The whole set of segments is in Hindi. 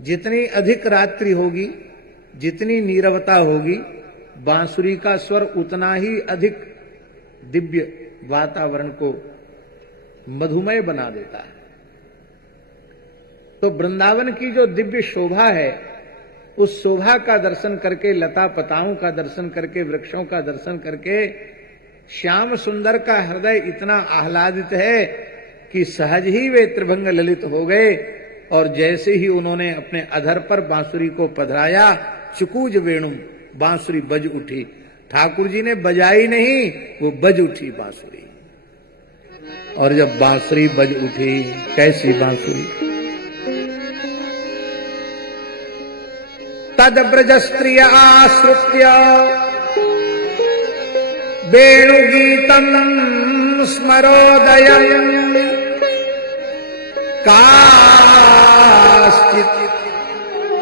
जितनी अधिक रात्रि होगी, जितनी नीरवता होगी, बांसुरी का स्वर उतना ही अधिक दिव्य वातावरण को मधुमय बना देता है। तो वृंदावन की जो दिव्य शोभा है, उस शोभा का दर्शन करके, लता पताओं का दर्शन करके, वृक्षों का दर्शन करके श्याम सुंदर का हृदय इतना आह्लादित है कि सहज ही वे त्रिभंग ललित हो गए। और जैसे ही उन्होंने अपने अधर पर बांसुरी को पधराया, चुकूज वेणु, बांसुरी बज उठी। ठाकुर जी ने बजाई नहीं, वो बज उठी बांसुरी। और जब बांसुरी बज उठी, कैसी बांसुरी, तद ब्रज स्त्रिय आश्रुत्य वेणुगीतम स्मरोदयम् काश्चित्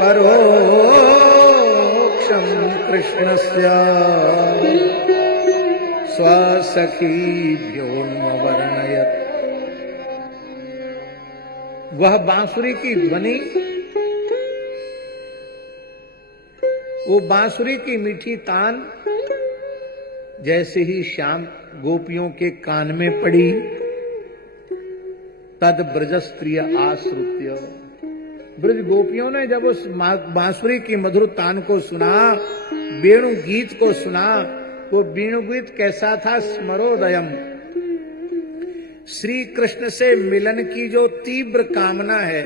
परोक्षं कृष्णस्य स्वसखीभ्योन्मवर्णयत्। वह बांसुरी की ध्वनि, वो बांसुरी की मीठी तान जैसे ही श्याम गोपियों के कान में पड़ी, तद ब्रज स्त्रिय आश्रुत्य, ब्रज गोपियों ने जब उस बांसुरी की मधुर तान को सुना, वेणु गीत को सुना, वो वेणु गीत कैसा था, स्मरोदयम, श्री कृष्ण से मिलन की जो तीव्र कामना है,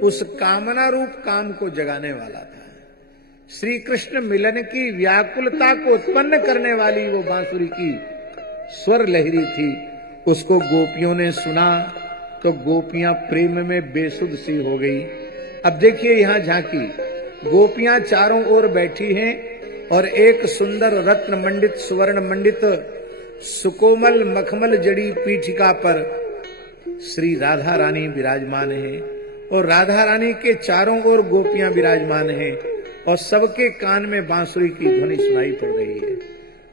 उस कामना रूप काम को जगाने वाला था। श्री कृष्ण मिलन की व्याकुलता को उत्पन्न करने वाली वो बांसुरी की स्वर लहरी थी। उसको गोपियों ने सुना तो गोपियां प्रेम में बेसुध सी हो गई। अब देखिए यहां झांकी, गोपियां चारों ओर बैठी हैं और एक सुंदर रत्न मंडित, सुवर्ण मंडित, सुकोमल मखमल जड़ी पीठिका पर श्री राधा रानी विराजमान है और राधा रानी के चारों ओर गोपियां विराजमान हैं और सबके कान में बांसुरी की ध्वनि सुनाई पड़ रही है।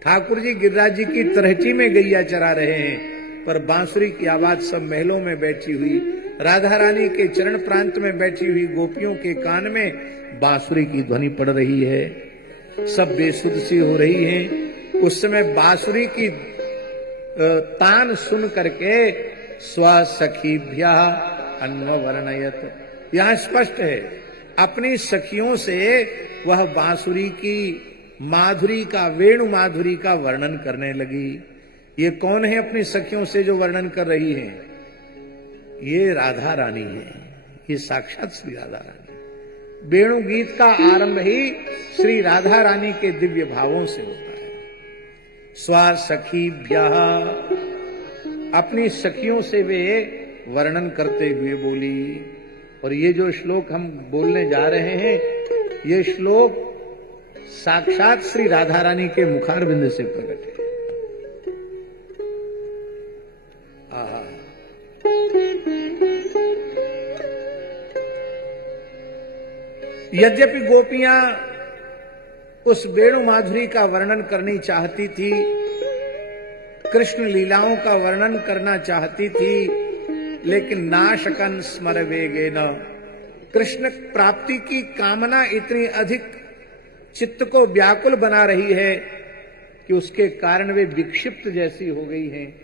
ठाकुर जी गिरिराज जी की तरहटी में गैया चरा रहे हैं, पर बांसुरी की आवाज सब महलों में बैठी हुई, राधा रानी के चरण प्रांत में बैठी हुई गोपियों के कान में बांसुरी की ध्वनि पड़ रही है। सब बेसुध सी हो रही हैं। उस समय बांसुरी की तान सुन करके स्वसखीभ्यः अन्ववर्णयत, यहां स्पष्ट है, अपनी सखियों से वह बांसुरी की माधुरी का, वेणु माधुरी का वर्णन करने लगी। ये कौन है अपनी सखियों से जो वर्णन कर रही है? ये राधा रानी है, ये साक्षात श्री राधा रानी। वेणु गीत का आरंभ ही श्री राधा रानी के दिव्य भावों से होता है। स्वसखीभ्यः, अपनी सखियों से वे वर्णन करते हुए बोली। और ये जो श्लोक हम बोलने जा रहे हैं, ये श्लोक साक्षात श्री राधा रानी के मुखारविंद से प्रकट है। आहा, यद्यपि गोपियां उस वेणु माधुरी का वर्णन करनी चाहती थी, कृष्ण लीलाओं का वर्णन करना चाहती थी, लेकिन नाशकन स्मर वेगेन, कृष्ण प्राप्ति की कामना इतनी अधिक चित्त को व्याकुल बना रही है कि उसके कारण वे विक्षिप्त जैसी हो गई हैं,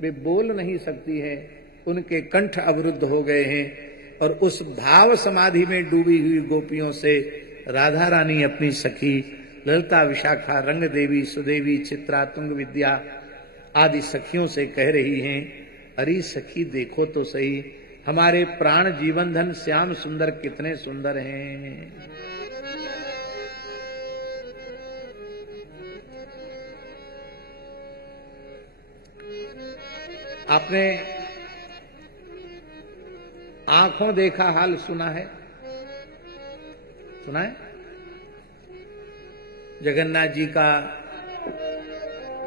वे बोल नहीं सकती हैं, उनके कंठ अवरुद्ध हो गए हैं। और उस भाव समाधि में डूबी हुई गोपियों से राधा रानी अपनी सखी ललिता, विशाखा, रंग देवी, सुदेवी, चित्रा, तुंग विद्या आदि सखियों से कह रही हैं, अरे सखी देखो तो सही, हमारे प्राण जीवन धन श्याम सुंदर कितने सुंदर हैं। आपने आंखों देखा हाल सुना है? सुना है? जगन्नाथ जी का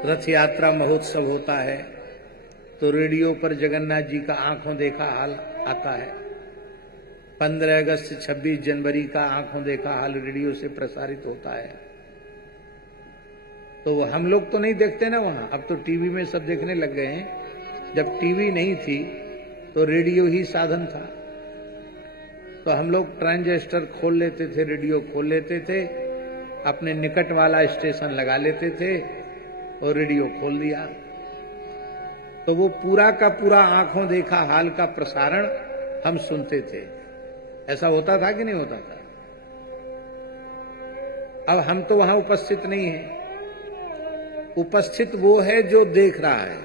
रथ यात्रा महोत्सव होता है तो रेडियो पर जगन्नाथ जी का आंखों देखा हाल आता है। 15 अगस्त 26 जनवरी का आंखों देखा हाल रेडियो से प्रसारित होता है। तो हम लोग तो नहीं देखते ना वहां, अब तो टीवी में सब देखने लग गए हैं। जब टीवी नहीं थी तो रेडियो ही साधन था। तो हम लोग ट्रांजिस्टर खोल लेते थे, रेडियो खोल लेते थे, अपने निकट वाला स्टेशन लगा लेते थे और रेडियो खोल दिया, तो वो पूरा का पूरा आंखों देखा हाल का प्रसारण हम सुनते थे। ऐसा होता था कि नहीं होता था? अब हम तो वहां उपस्थित नहीं है। उपस्थित वो है जो देख रहा है,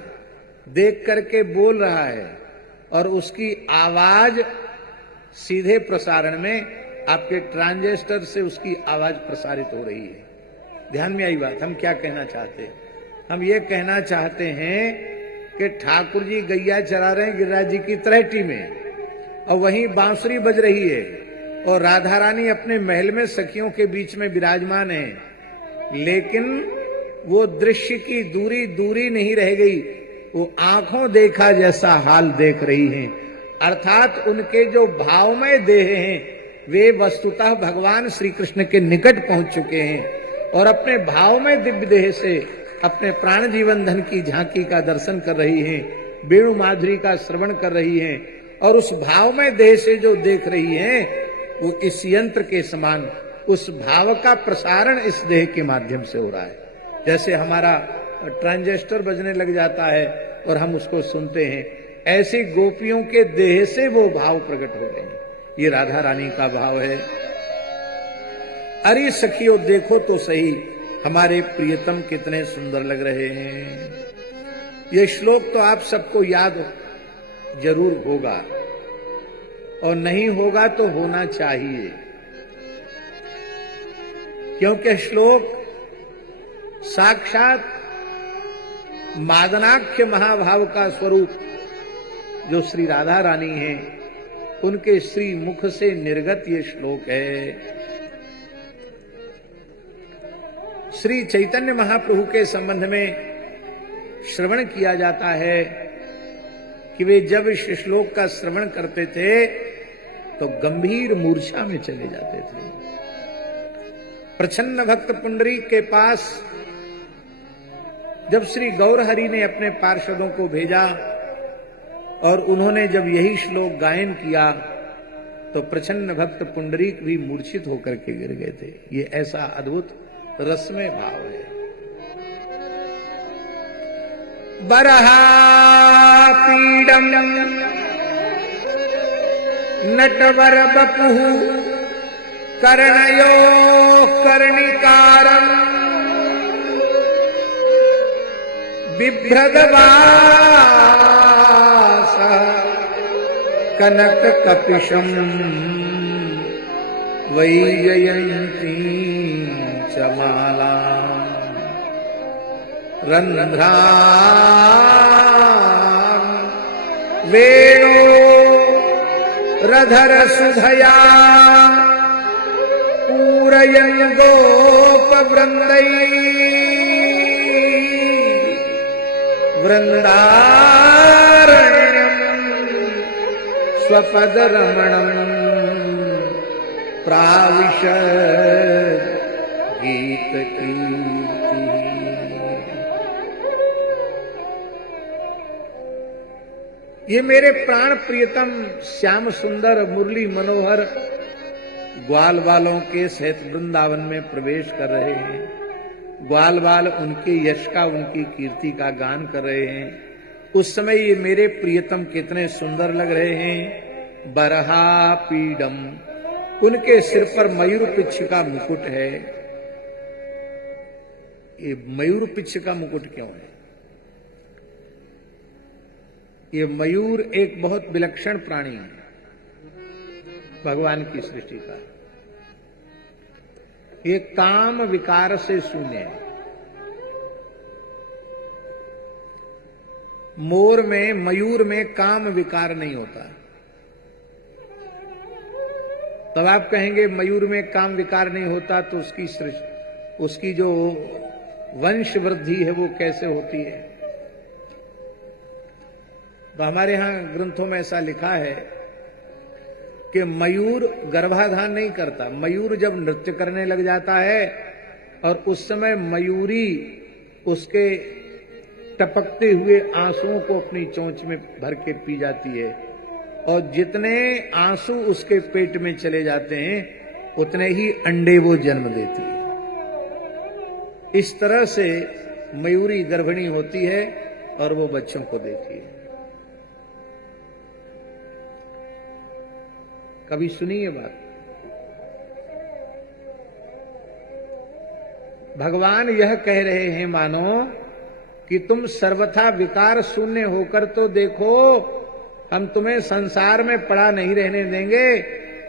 देख करके बोल रहा है, और उसकी आवाज सीधे प्रसारण में आपके ट्रांजिस्टर से उसकी आवाज प्रसारित हो रही है। ध्यान में आई बात? हम क्या कहना चाहते हैं? हम ये कहना चाहते हैं कि ठाकुर जी गैया चरा रहे हैं गिरिराज जी की तलहटी में, और वहीं बांसुरी बज रही है, और राधा रानी अपने महल में सखियों के बीच में विराजमान है, लेकिन वो दृश्य की दूरी दूरी नहीं रह गई, वो आंखों देखा जैसा हाल देख रही हैं। अर्थात उनके जो भावमय देह हैं वे वस्तुतः भगवान श्री कृष्ण के निकट पहुंच चुके हैं, और अपने भावमय दिव्य देह से अपने प्राण जीवन धन की झांकी का दर्शन कर रही हैं, वेणु माधुरी का श्रवण कर रही हैं, और उस भावमय देह से जो देख रही हैं वो इस यंत्र के समान उस भाव का प्रसारण इस देह के माध्यम से हो रहा है। जैसे हमारा ट्रांजिस्टर बजने लग जाता है और हम उसको सुनते हैं, ऐसी गोपियों के देह से वो भाव प्रकट हो रहे हैं। ये राधा रानी का भाव है। अरे सखियों देखो तो सही, हमारे प्रियतम कितने सुंदर लग रहे हैं। ये श्लोक तो आप सबको याद जरूर होगा, और नहीं होगा तो होना चाहिए, क्योंकि श्लोक साक्षात मादनाख्य महाभाव का स्वरूप जो श्री राधा रानी है उनके श्री मुख से निर्गत ये श्लोक है। श्री चैतन्य महाप्रभु के संबंध में श्रवण किया जाता है कि वे जब इस श्लोक का श्रवण करते थे तो गंभीर मूर्छा में चले जाते थे। प्रछन्न भक्त पुंडरीक के पास जब श्री गौरहरि ने अपने पार्षदों को भेजा और उन्होंने जब यही श्लोक गायन किया तो प्रछन्न भक्त पुंडरीक भी मूर्छित होकर के गिर गए थे। ये ऐसा अद्भुत रसमय भाव है। बरहा पीडम नटवर बपुः कर्णयो कर्णिकारम् बिभ्रदवास कनक कपिशम वैजयंती चमाला रंध्रा वेणो रधर सुधया पूरयन् गोप वृंदै वृंदारण्यम् स्वपद रमणम् प्राविशत् गीत कीर्ति। ये मेरे प्राण प्रियतम श्याम सुंदर मुरली मनोहर ग्वाल वालों के सहित वृंदावन में प्रवेश कर रहे हैं। ग्वाल वाल उनके यश का, उनकी कीर्ति का गान कर रहे हैं। उस समय ये मेरे प्रियतम कितने सुंदर लग रहे हैं। बरहा पीडम, उनके सिर पर मयूर पिच्छ का मुकुट है। ये मयूर पिच्छ का मुकुट क्यों है? ये मयूर एक बहुत विलक्षण प्राणी है भगवान की सृष्टि का। ये काम विकार से शून्य है। मोर में, मयूर में काम विकार नहीं होता। तब आप कहेंगे मयूर में काम विकार नहीं होता तो उसकी जो वंश वृद्धि है वो कैसे होती है? तो हमारे यहां ग्रंथों में ऐसा लिखा है कि मयूर गर्भाधान नहीं करता। मयूर जब नृत्य करने लग जाता है और उस समय मयूरी उसके टपकते हुए आंसुओं को अपनी चोंच में भर के पी जाती है और जितने आंसू उसके पेट में चले जाते हैं उतने ही अंडे वो जन्म देती है। इस तरह से मयूरी गर्भिणी होती है और वो बच्चों को देती है। कभी सुनी ये बात? भगवान यह कह रहे हैं मानो कि तुम सर्वथा विकार शून्य होकर तो देखो, हम तुम्हें संसार में पड़ा नहीं रहने देंगे,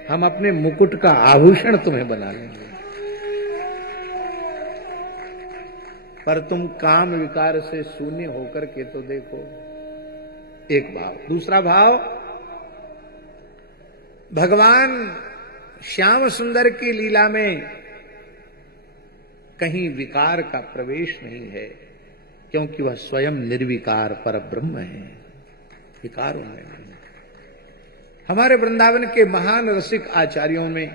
हम अपने मुकुट का आभूषण तुम्हें बना लेंगे। पर तुम काम विकार से शून्य होकर के तो देखो। एक भाव। दूसरा भाव, भगवान श्याम सुंदर की लीला में कहीं विकार का प्रवेश नहीं है, क्योंकि वह स्वयं निर्विकार पर ब्रह्म है, विकार उनमें नहीं। हमारे वृंदावन के महान रसिक आचार्यों में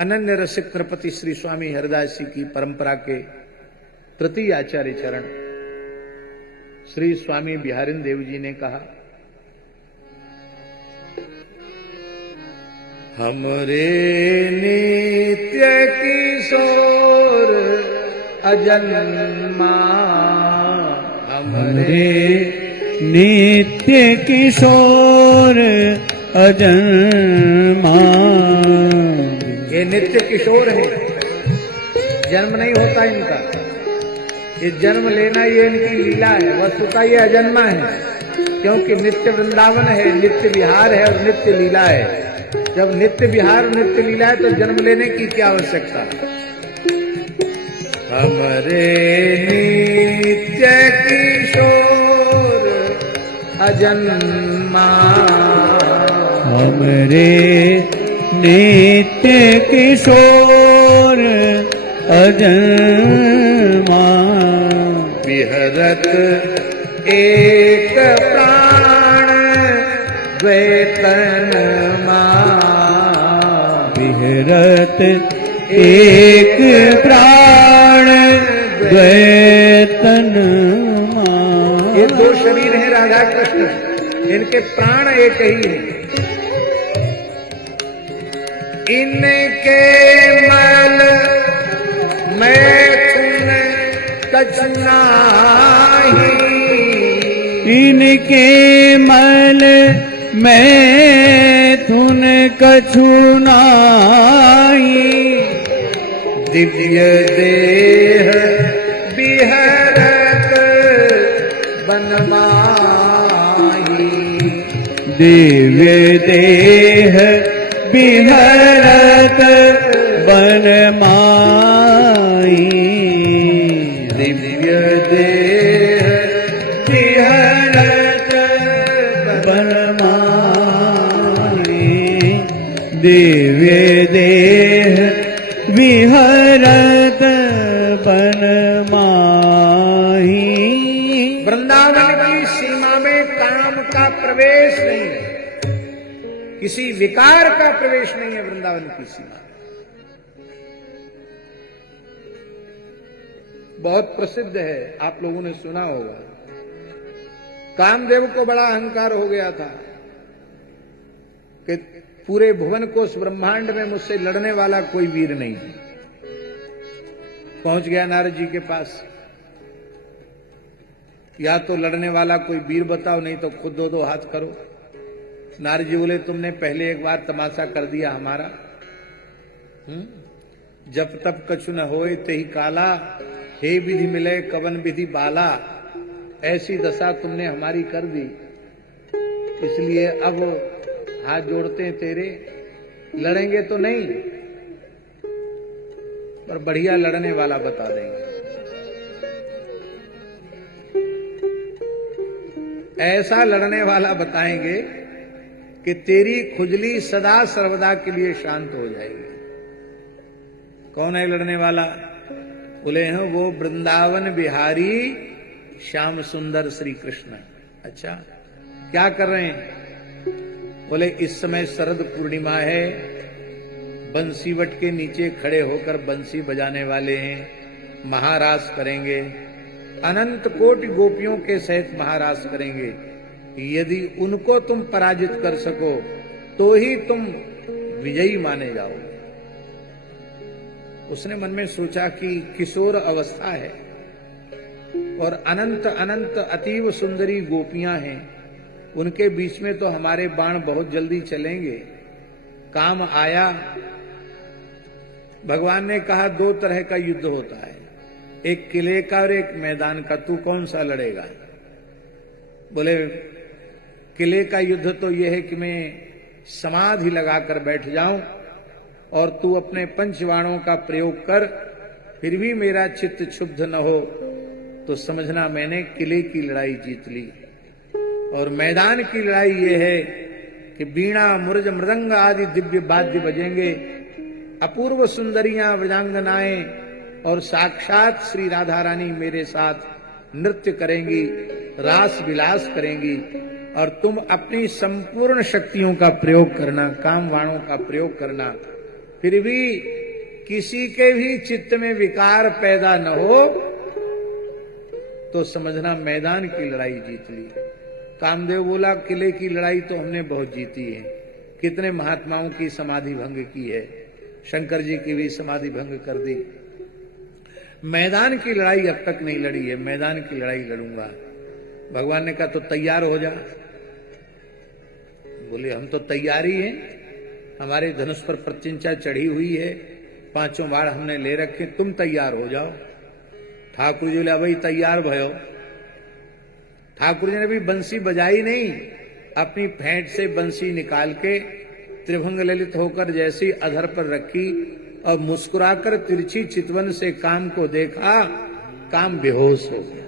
अनन्य रसिक नृपति श्री स्वामी हरिदास जी की परंपरा के तृतीय आचार्य चरण श्री स्वामी बिहारिन देव जी ने कहा, हमरे नित्य किशोर अजन्मा, हमरे नित्य किशोर अजन्मा। ये नित्य किशोर है, जन्म नहीं होता इनका, ये जन्म लेना ये इनकी लीला है। वस्तुतः ये अजन्मा है, क्योंकि नित्य वृंदावन है, नित्य विहार है और नित्य लीला है। जब नित्य विहार और नित्य लीला है तो जन्म लेने की क्या आवश्यकता? हमरे नित्य किशोर अजन्मा, हमरे नित्य किशोर अजन्मा। विहरत एक प्राण द्वैतन मां, विहरत एक प्राण द्वैतन मां। ये दो शरीर हैं राधा कृष्ण, इनके प्राण एक ही है। इनके मल मैथुन कछु नाही, इनके मल मैथुन कछु नाही। दिव्य देह बिहरत बन माही, दिव्य देह बिहरत बन माही। दिव्य देह बिहरत बन माही, दिव्य देह विहरत बन माही। वृंदावन की सीमा में काम का प्रवेश नहीं है, किसी विकार का प्रवेश नहीं है वृंदावन की सीमा। बहुत प्रसिद्ध है, आप लोगों ने सुना होगा, कामदेव को बड़ा अहंकार हो गया था कि पूरे भुवन को उस ब्रह्मांड में मुझसे लड़ने वाला कोई वीर नहीं है। पहुंच गया नारद जी के पास, या तो लड़ने वाला कोई वीर बताओ, नहीं तो खुद दो दो हाथ करो। नारद जी बोले, तुमने पहले एक बार तमाशा कर दिया हमारा, जब तब कछु न होए तेहि काला, हे विधि मिले कवन विधि बाला। ऐसी दशा तुमने हमारी कर दी, इसलिए अब हाथ जोड़ते हैं तेरे, लड़ेंगे तो नहीं पर बढ़िया लड़ने वाला बता देंगे। ऐसा लड़ने वाला बताएंगे कि तेरी खुजली सदा सर्वदा के लिए शांत हो जाएगी। कौन है लड़ने वाला? बोले हैं वो वृंदावन बिहारी श्याम सुंदर श्री कृष्ण। अच्छा, क्या कर रहे हैं? बोले इस समय शरद पूर्णिमा है, बंसीवट के नीचे खड़े होकर बंसी बजाने वाले हैं, महारास करेंगे, अनंत कोटि गोपियों के सहित महारास करेंगे। यदि उनको तुम पराजित कर सको तो ही तुम विजयी माने जाओगे। उसने मन में सोचा कि किशोर अवस्था है और अनंत अनंत अतीव सुंदरी गोपियां हैं, उनके बीच में तो हमारे बाण बहुत जल्दी चलेंगे। काम आया। भगवान ने कहा 2 तरह का युद्ध होता है, एक किले का और एक मैदान का, तू कौन सा लड़ेगा? बोले किले का युद्ध तो यह है कि मैं समाधि लगाकर बैठ जाऊं और तू अपने पंचवाणों का प्रयोग कर, फिर भी मेरा चित्त क्षुब्ध न हो तो समझना मैंने किले की लड़ाई जीत ली। और मैदान की लड़ाई ये है कि बीणा मुरज मृदंग आदि दिव्य वाद्य बजेंगे, अपूर्व सुंदरियां व्रजांगनाएं और साक्षात श्री राधा रानी मेरे साथ नृत्य करेंगी, रास विलास करेंगी और तुम अपनी संपूर्ण शक्तियों का प्रयोग करना, काम वाणों का प्रयोग करना, फिर भी किसी के भी चित्त में विकार पैदा न हो तो समझना मैदान की लड़ाई जीत ली। कामदेव बोला किले की लड़ाई तो हमने बहुत जीती है, कितने महात्माओं की समाधि भंग की है, शंकर जी की भी समाधि भंग कर दी। मैदान की लड़ाई अब तक नहीं लड़ी है, मैदान की लड़ाई लड़ूंगा। भगवान ने कहा तो तैयार हो जा। बोले हम तो तैयार ही हैं, हमारे धनुष पर प्रत्यंचा चढ़ी हुई है, 5 बार हमने ले रखे, तुम तैयार हो जाओ। ठाकुर जी बोले भाई तैयार भयो। ठाकुर जी ने भी बंसी बजाई नहीं, अपनी फेंट से बंसी निकाल के त्रिभंग ललित होकर जैसी अधर पर रखी और मुस्कुराकर तिरछी चितवन से काम को देखा, काम बेहोश हो गया,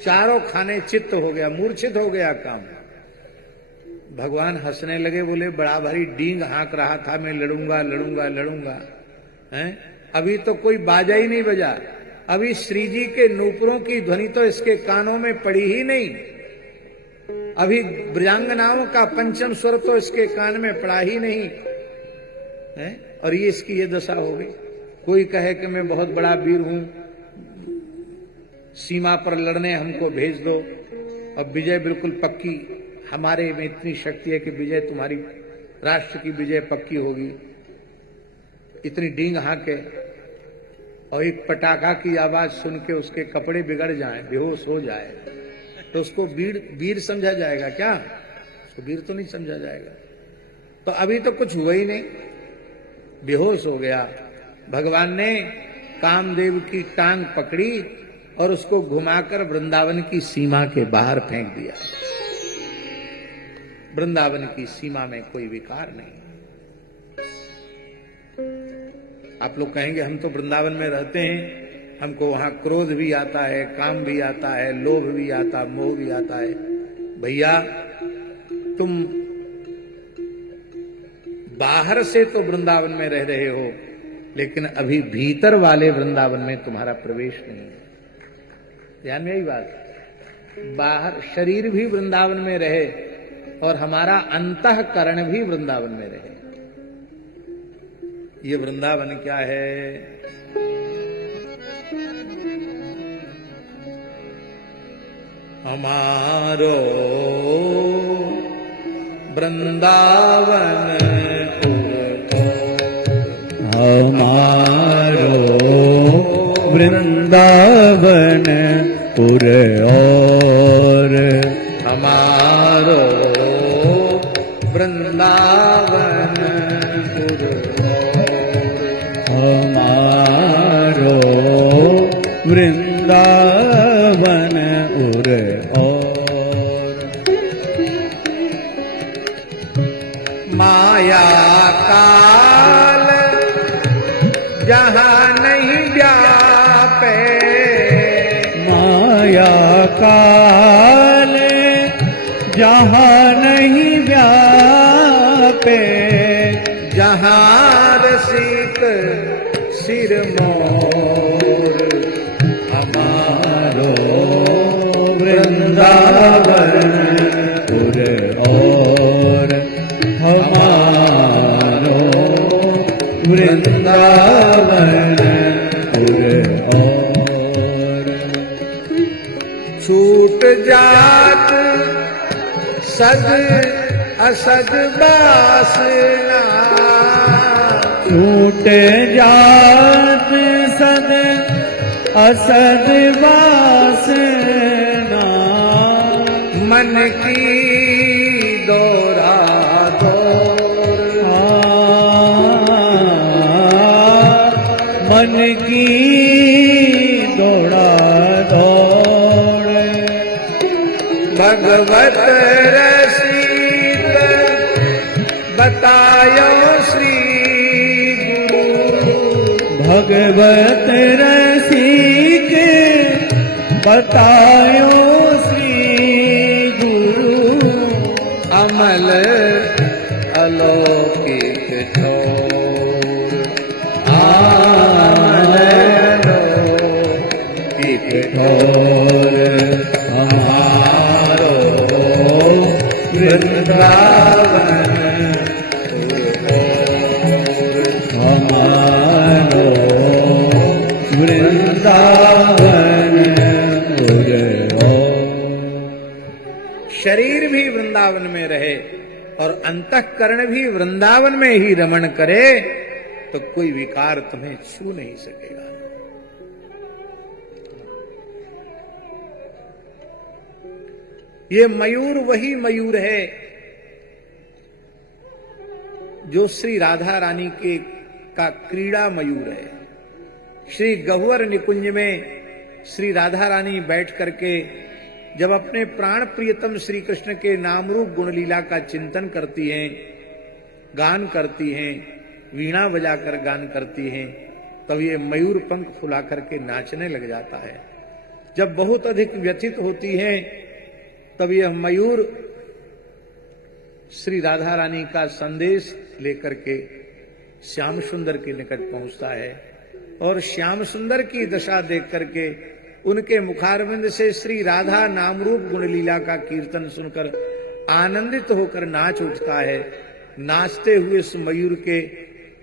चारों खाने चित्त हो गया, मूर्छित हो गया काम। भगवान हंसने लगे, बोले बड़ा भारी डींग हाँक रहा था मैं लड़ूंगा लड़ूंगा लड़ूंगा, हैं? अभी तो कोई बाजा ही नहीं बजा, अभी श्री जी के नूपुरों की ध्वनि तो इसके कानों में पड़ी ही नहीं, अभी ब्रजांगनाओं का पंचम स्वर तो इसके कान में पड़ा ही नहीं है, और ये इसकी ये दशा हो गई। कोई कहे कि मैं बहुत बड़ा वीर हूं, सीमा पर लड़ने हमको भेज दो, अब विजय बिल्कुल पक्की, हमारे में इतनी शक्ति है कि विजय तुम्हारी राष्ट्र की विजय पक्की होगी। इतनी डींग हाके और एक पटाखा की आवाज सुन के उसके कपड़े बिगड़ जाएं, बेहोश हो जाए, तो उसको वीर समझा जाएगा क्या? उसको वीर तो नहीं समझा जाएगा। तो अभी तो कुछ हुआ ही नहीं, बेहोश हो गया। भगवान ने कामदेव की टांग पकड़ी और उसको घुमाकर वृंदावन की सीमा के बाहर फेंक दिया। वृंदावन की सीमा में कोई विकार नहीं। आप लोग कहेंगे हम तो वृंदावन में रहते हैं, हमको वहां क्रोध भी आता है, काम भी आता है, लोभ भी आता, मोह भी आता है। भैया तुम बाहर से तो वृंदावन में रह रहे हो, लेकिन अभी भीतर वाले वृंदावन में तुम्हारा प्रवेश नहीं है। ध्यान में यही बात, बाहर शरीर भी वृंदावन में रहे और हमारा अंतःकरण भी वृंदावन में रहे। ये वृंदावन क्या है? हमारो वृंदावन हमारो वृंदावन पुर और हमारो वृंदावन पुर हमारो वृंदावन उर और माया काल जहां नहीं व्यापे, माया काल जहां नहीं व्यापे, जहां रसिक सिर मोर हमारो वृंदावन पुर और हमारो वृंदावन पुर और छूट जात सद असद बासना, छूट जात सद असद वासना, मन की दौरा दौर, मन की दौड़ा दौड़, भगवत रसिक बतायो श्री गुरु, भगवत रसिक बतायो श्री गुरु, अमल अलौकिक ठोर, अमल अलौकिक और हमारो वृंदावन हमारो वृंदावन शरीर भी वृंदावन में रहे और अंतःकरण भी वृंदावन में ही रमण करे तो कोई विकार तुम्हें छू नहीं सकेगा। ये मयूर वही मयूर है जो श्री राधा रानी के का क्रीड़ा मयूर है। श्री गहुवर निकुंज में श्री राधा रानी बैठ करके जब अपने प्राण प्रियतम श्री कृष्ण के नाम रूप गुण लीला का चिंतन करती हैं, गान करती हैं, वीणा बजाकर गान करती हैं, तब ये मयूर पंख फुला करके नाचने लग जाता है। जब बहुत अधिक व्यथित होती हैं तब यह मयूर श्री राधा रानी का संदेश लेकर के श्याम सुंदर के निकट पहुंचता है और श्याम सुंदर की दशा देख करके उनके मुखारविंद से श्री राधा नाम रूप गुण लीला का कीर्तन सुनकर आनंदित होकर नाच उठता है। नाचते हुए उस मयूर के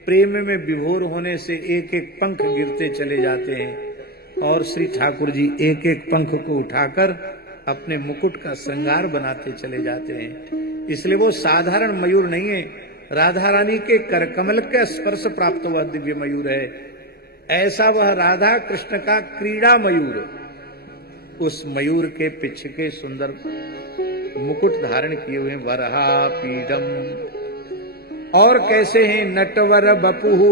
प्रेम में विभोर होने से एक एक पंख गिरते चले जाते हैं और श्री ठाकुर जी एक एक पंख को उठाकर अपने मुकुट का श्रृंगार बनाते चले जाते हैं। इसलिए वो साधारण मयूर नहीं है, राधा रानी के करकमल का स्पर्श प्राप्त हुआ दिव्य मयूर है। ऐसा वह राधा कृष्ण का क्रीड़ा मयूर, उस मयूर के पिछ के सुंदर मुकुट धारण किए हुए वरहा पीडम, और कैसे हैं नटवर बपुहु,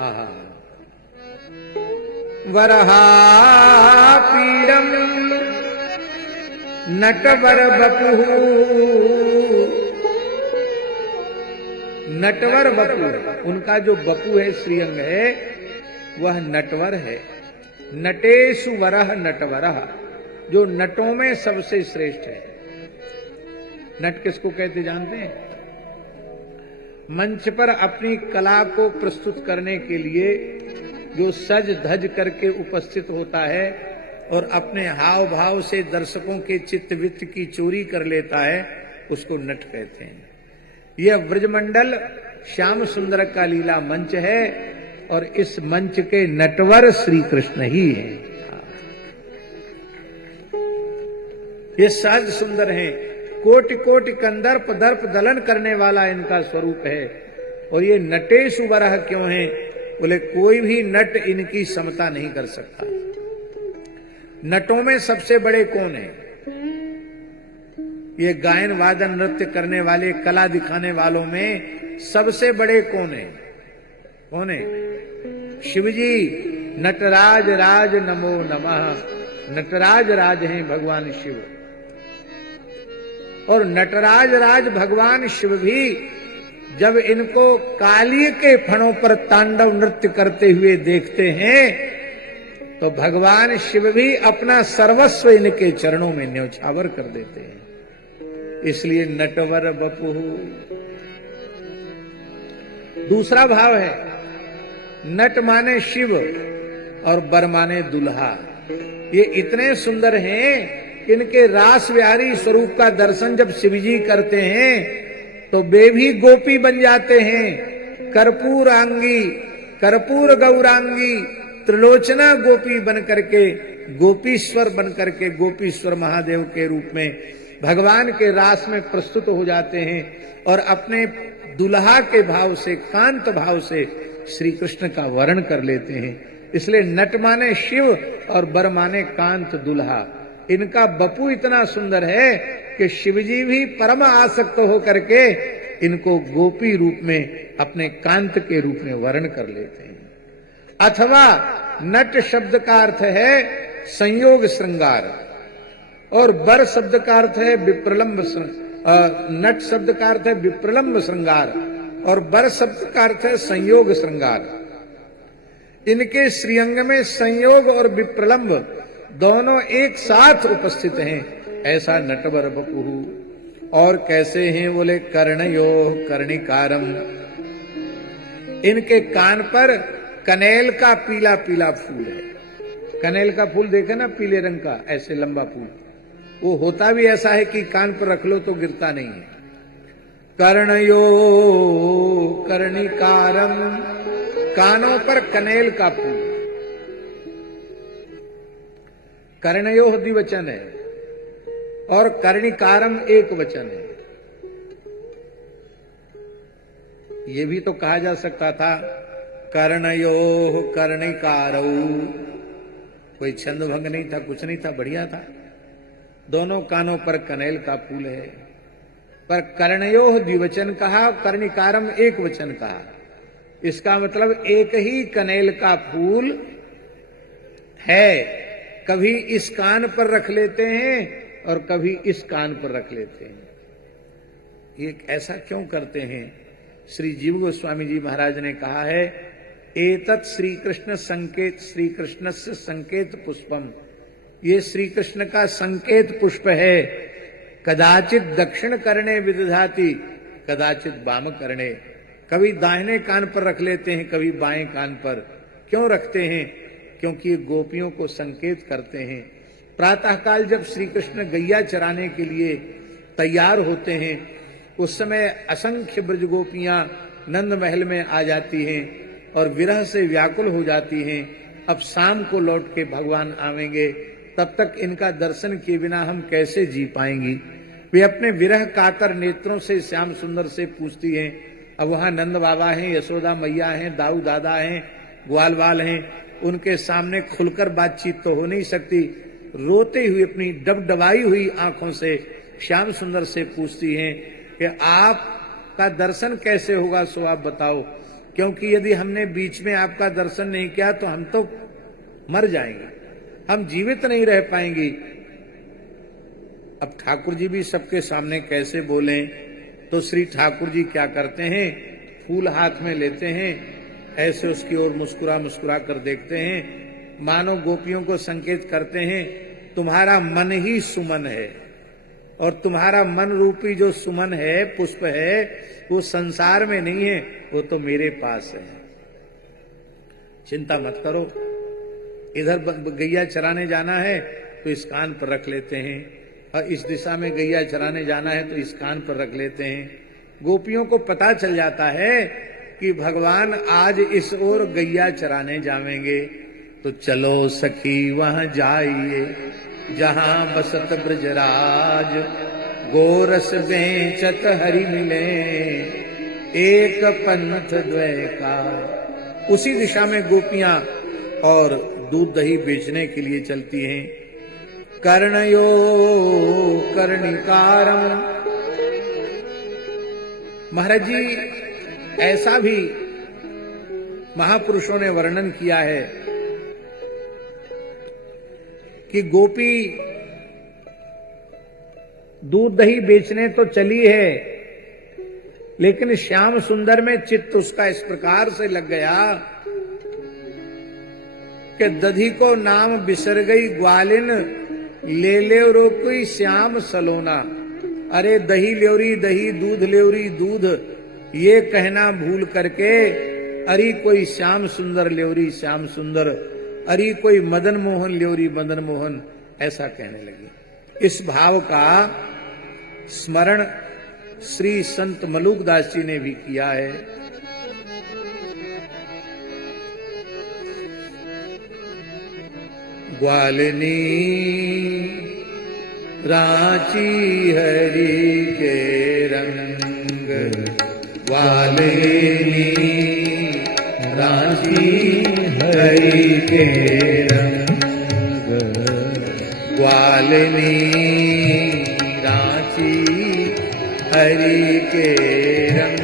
आहा वरहा पीडम नटवर बपुहु, नटवर बपू, उनका जो बपू है श्रीअंग है वह नटवर है। नटेशु वरह नटवरह, जो नटों में सबसे श्रेष्ठ है। नट किसको कहते जानते हैं? मंच पर अपनी कला को प्रस्तुत करने के लिए जो सज धज करके उपस्थित होता है और अपने हाव भाव से दर्शकों के चित्त वित्त की चोरी कर लेता है, उसको नट कहते हैं। यह ब्रजमंडल श्याम सुंदर का लीला मंच है और इस मंच के नटवर श्री कृष्ण ही हैं। ये सहज सुंदर हैं, कोटि कोटि कंदर्प दर्प दलन करने वाला इनका स्वरूप है। और ये नटेशु वरह क्यों है? बोले कोई भी नट इनकी समता नहीं कर सकता। नटों में सबसे बड़े कौन है? ये गायन वादन नृत्य करने वाले, कला दिखाने वालों में सबसे बड़े कौन है? कौन है? शिवजी। नटराज राज नमो नमः। नटराज राज हैं भगवान शिव। और नटराज राज भगवान शिव भी जब इनको काली के फणों पर तांडव नृत्य करते हुए देखते हैं तो भगवान शिव भी अपना सर्वस्व इनके चरणों में न्यौछावर कर देते हैं। इसलिए नटवर बपु। दूसरा भाव है नट माने शिव और बर माने दुल्हा। ये इतने सुंदर हैं कि इनके रास विहारी स्वरूप का दर्शन जब शिवजी करते हैं तो वे भी गोपी बन जाते हैं। कर्पूर आंगी, कर्पूर गौरांगी, त्रिलोचना गोपी बन करके गोपीश्वर बनकर के गोपीश्वर महादेव के रूप में भगवान के रास में प्रस्तुत हो जाते हैं और अपने दुल्हा के भाव से, कांत भाव से श्री कृष्ण का वर्ण कर लेते हैं। इसलिए नट माने शिव और बर माने कांत दुल्हा। इनका बपू इतना सुंदर है कि शिवजी भी परम आसक्त होकर के इनको गोपी रूप में, अपने कांत के रूप में वर्ण कर लेते हैं। अथवा नट शब्द का अर्थ है संयोग श्रृंगार और बर शब्द का अर्थ है विप्रलंब। नट शब्द का अर्थ है विप्रलंब श्रृंगार और बर शब्द का अर्थ है संयोग श्रृंगार। इनके श्रीअंग में संयोग और विप्रलंब दोनों एक साथ उपस्थित हैं, ऐसा नटवर बपुहु। और कैसे हैं बोले कर्णयो कर्णिकारम। इनके कान पर कनेल का पीला पीला फूल है। कनेल का फूल देखे ना, पीले रंग का, ऐसे लंबा फूल। वो होता भी ऐसा है कि कान पर रख लो तो गिरता नहीं है। कर्णयो कर्णिकारम, कानों पर कनेल का फूल। कर्णयो द्विवचन है और कर्णिकारम एक वचन है। ये भी तो कहा जा सकता था कर्णयो कर्णिकारौ, कोई छंद भंग नहीं था, कुछ नहीं था, बढ़िया था। दोनों कानों पर कनेल का फूल है, पर कर्णयो द्विवचन कहा, कर्णिकारम एक वचन कहा। इसका मतलब एक ही कनेल का फूल है। कभी इस कान पर रख लेते हैं और कभी इस कान पर रख लेते हैं। ये ऐसा क्यों करते हैं? श्री जीव गोस्वामी जी महाराज ने कहा है, एतत् श्री कृष्ण संकेत, श्री कृष्ण से संकेत पुष्पम। ये श्री कृष्ण का संकेत पुष्प है। कदाचित दक्षिण करणे विदधाति, कदाचित वाम करणे। कभी दाहिने कान पर रख लेते हैं, कभी बाएं कान पर। क्यों रखते हैं? क्योंकि ये गोपियों को संकेत करते हैं। प्रातःकाल जब श्री कृष्ण गैया चराने के लिए तैयार होते हैं, उस समय असंख्य ब्रज गोपियां नंद महल में आ जाती हैं और विरह से व्याकुल हो जाती हैं। अब शाम को लौट के भगवान आवेंगे, तब तक इनका दर्शन किए बिना हम कैसे जी पाएंगी। वे अपने विरह कातर नेत्रों से श्याम सुंदर से पूछती हैं। अब वहां नंद बाबा हैं, यशोदा मैया हैं, दाऊ दादा हैं, ग्वाल बाल हैं, उनके सामने खुलकर बातचीत तो हो नहीं सकती। रोते हुए अपनी डबडबाई हुई आंखों से श्याम सुंदर से पूछती हैं कि आपका दर्शन कैसे होगा, सो आप बताओ, क्योंकि यदि हमने बीच में आपका दर्शन नहीं किया तो हम तो मर जाएंगे, हम जीवित नहीं रह पाएंगे। अब ठाकुर जी भी सबके सामने कैसे बोलें? तो श्री ठाकुर जी क्या करते हैं, फूल हाथ में लेते हैं, ऐसे उसकी ओर मुस्कुरा मुस्कुरा कर देखते हैं, मानो गोपियों को संकेत करते हैं तुम्हारा मन ही सुमन है, और तुम्हारा मन रूपी जो सुमन है, पुष्प है, वो संसार में नहीं है, वो तो मेरे पास है। चिंता मत करो। इधर गैया चराने जाना है तो इस कान पर रख लेते हैं, और इस दिशा में गैया चराने जाना है तो इस कान पर रख लेते हैं। गोपियों को पता चल जाता है कि भगवान आज इस ओर गैया चराने जावेंगे, तो चलो सखी वहां जाइए जहां बसत ब्रजराज, गोरस बेचत हरि मिले एक पंथ द्वय का। उसी दिशा में गोपियां और दूध दही बेचने के लिए चलती हैं। कर्णयो कर्णिकारम। महाराज जी ऐसा भी महापुरुषों ने वर्णन किया है कि गोपी दूध दही बेचने तो चली है, लेकिन श्याम सुंदर में चित्त उसका इस प्रकार से लग गया कि दधी को नाम बिसर गई ग्वालिन, ले ले रोकी श्याम सलोना। अरे दही ल्योरी दही, दूध ल्योरी दूध, ये कहना भूल करके अरे कोई श्याम सुंदर ल्योरी श्याम सुंदर, अरे कोई मदन मोहन ल्योरी मदन मोहन, ऐसा कहने लगी। इस भाव का स्मरण श्री संत मलुकदास जी ने भी किया है। ग्वालिनी रांची हरि के रंग, ग्वालिनी रांची हरि के रंग, ग्वालिनी रांची हरि के रंग।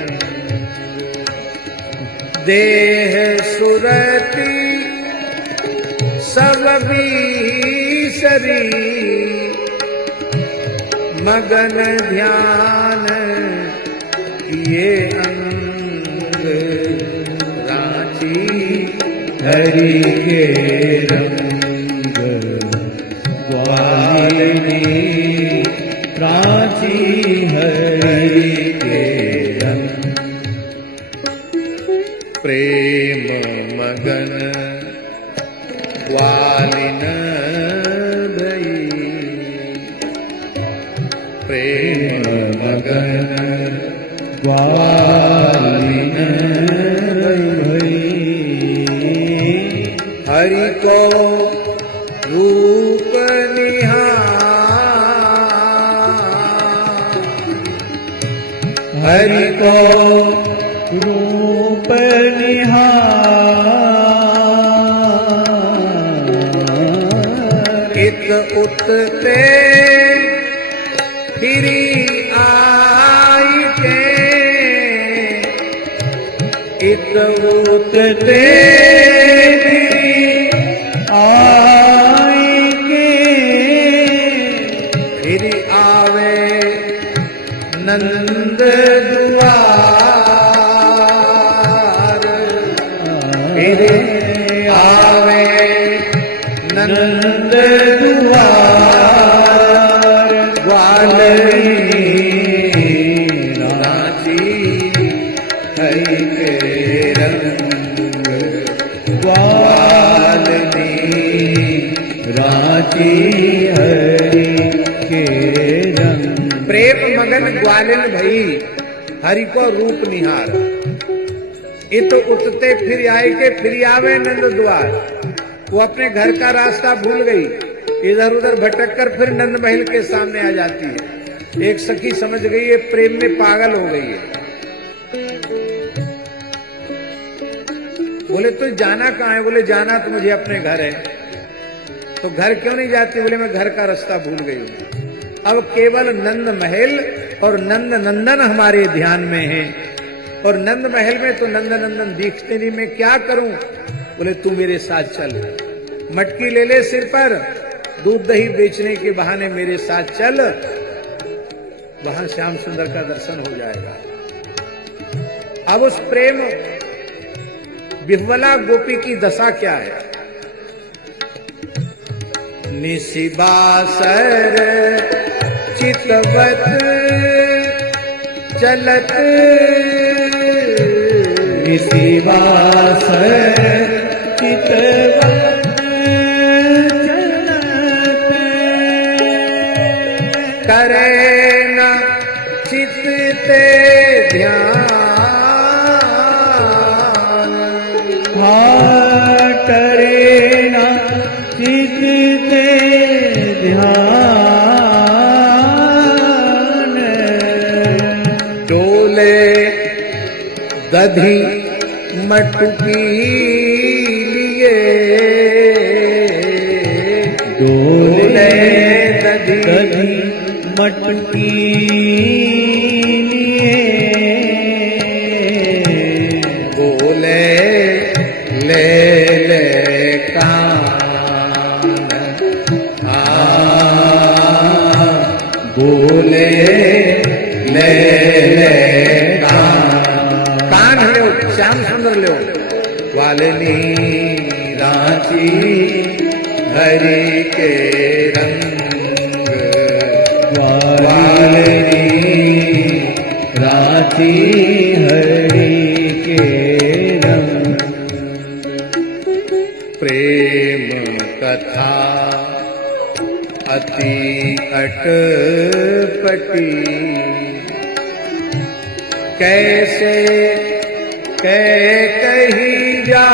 देह सुरती सब बीसरी, मगन ध्यान किए अंग, रांची हरि के रंग, ग्वालिनी रांची हरि के रंग। प्रेम मगन ग्वालिन भई, प्रेम मगन ग्वालिन भई। हरि को रूप निहार, हरि को रूप निहार, इत उत पे फिरी आई के, इत उत पे आई के, फिर आवे नंद दुआर, फिर आवे नंद दुआर, ग्वालिनी रांची हरि के रंग, ग्वालिनी रांची हरि के रंग। प्रेम मगन ग्वालिन भई, हरि को रूप निहार। इत उठते फिर आए के फिर आवे नंद द्वार। वो अपने घर का रास्ता भूल गई, इधर उधर भटक कर फिर नंद महल के सामने आ जाती है। एक सखी समझ गई है प्रेम में पागल हो गई है। बोले तो जाना कहाँ है? बोले जाना तो मुझे अपने घर है। तो घर क्यों नहीं जाती? बोले मैं घर का रास्ता भूल गई हूं। अब केवल नंद महल और नंद नंदन हमारे ध्यान में है, और नंद महल में तो नंद नंदन दिखते नहीं, मैं क्या करूं? बोले तू मेरे साथ चल, मटकी ले ले सिर पर, दूध दही बेचने के बहाने मेरे साथ चल, वहां श्याम सुंदर का दर्शन हो जाएगा। अब उस प्रेम विह्वला गोपी की दशा क्या है? निशिबासर चितवत चलत, निशिबासर चितवत चलत, करे न चित्ते ध्यान, हाँ करे न चित्ते ध्यान, डोले दधी मटकी लिए, डोले दधी मटकी लिए, बोले ले ले कान, बोले ले ले कान लो, श्याम सुंदर लो। ग्वालिनी रांची हरि के रंग, ग्वालिनी रांची हरि के रंग। प्रेम कथा अति अटपटी, कैसे कही जा,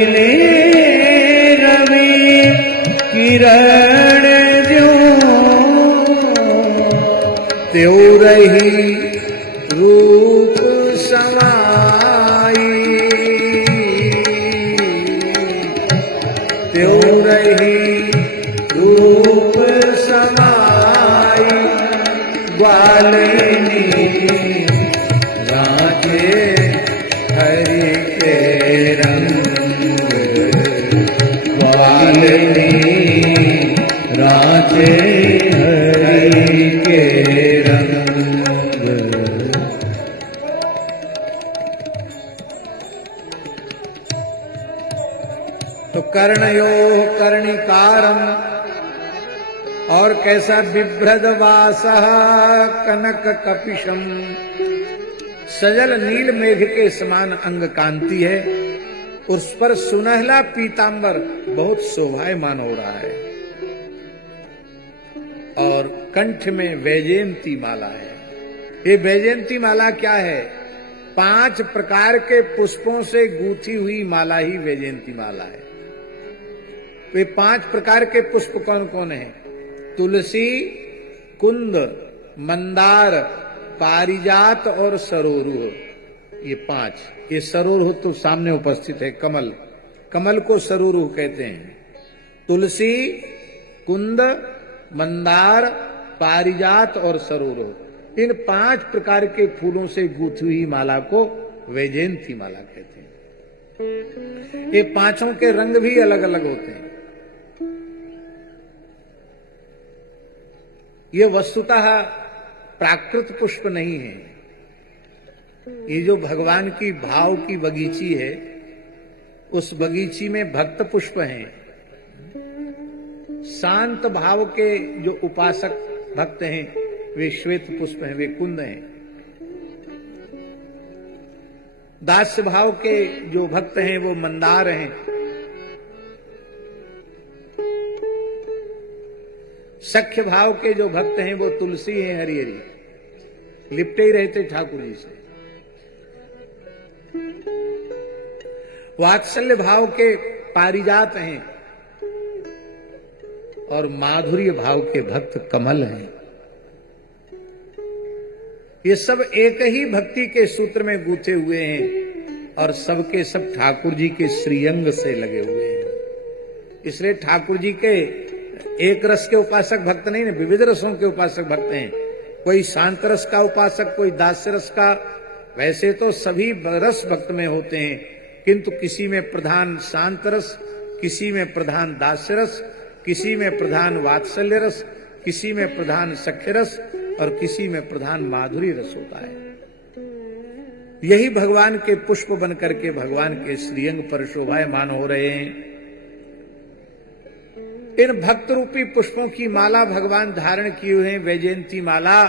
मिले रवि किरण ज्यों त्यों रही रूप समाई, त्यों रही रूप समाई, ग्वालिनी राजे हरि के रंग, ग्वालिनी राजे हरि के रंग। तो कर्णयो कर्णिकारम, और कैसा बिभ्रद वासः कनक कपिशम, सजल नील मेघ के समान अंग कांति है, उस पर सुनहला पीतांबर बहुत शोभायमान हो रहा है, और कंठ में वैजयंती माला है। ये वैजयंती माला क्या है? 5 प्रकार के पुष्पों से गूंथी हुई माला ही वैजयंती माला है। तो ये 5 प्रकार के पुष्प कौन कौन है? तुलसी, कुंद, मंदार, पारिजात और सरोरुह। ये 5। ये सरोरुह तो सामने उपस्थित है, कमल, कमल को सरोरुह कहते हैं। तुलसी, कुंद, मंदार, पारिजात और सरोरुह, इन 5 प्रकार के फूलों से गूंथी हुई माला को वैजयंती माला कहते हैं। ये 5 के रंग भी अलग अलग होते हैं। ये वस्तुतः प्राकृत पुष्प नहीं है। ये जो भगवान की भाव की बगीची है, उस बगीची में भक्त पुष्प हैं। शांत भाव के जो उपासक भक्त हैं वे श्वेत पुष्प हैं, वे कुंद हैं। दास्य भाव के जो भक्त हैं वो मंदार हैं। सख्य भाव के जो भक्त हैं वो तुलसी हैं, हरी हरी, लिपटे ही रहते ठाकुर जी से। वात्सल्य भाव के पारिजात हैं, और माधुर्य भाव के भक्त कमल हैं। ये सब एक ही भक्ति के सूत्र में गूंथे हुए हैं, और सबके सब ठाकुर जी के श्रीअंग से लगे हुए हैं। इसलिए ठाकुर जी के एक रस के उपासक भक्त नहीं है, विविध रसों के उपासक भक्त हैं। कोई शांत रस का उपासक, कोई दास्य रस का। वैसे तो सभी रस भक्त में होते हैं, किंतु किसी में प्रधान शांत रस, किसी में प्रधान दास्य रस, किसी में प्रधान वात्सल्य रस, किसी में प्रधान सख्य रस, और किसी में प्रधान माधुरी रस होता है। यही भगवान के पुष्प बनकर के भगवान के श्रीअंग पर शोभायमान हो रहे हैं। इन भक्त रूपी पुष्पों की माला भगवान धारण किए हुए हैं, वैजयंती माला।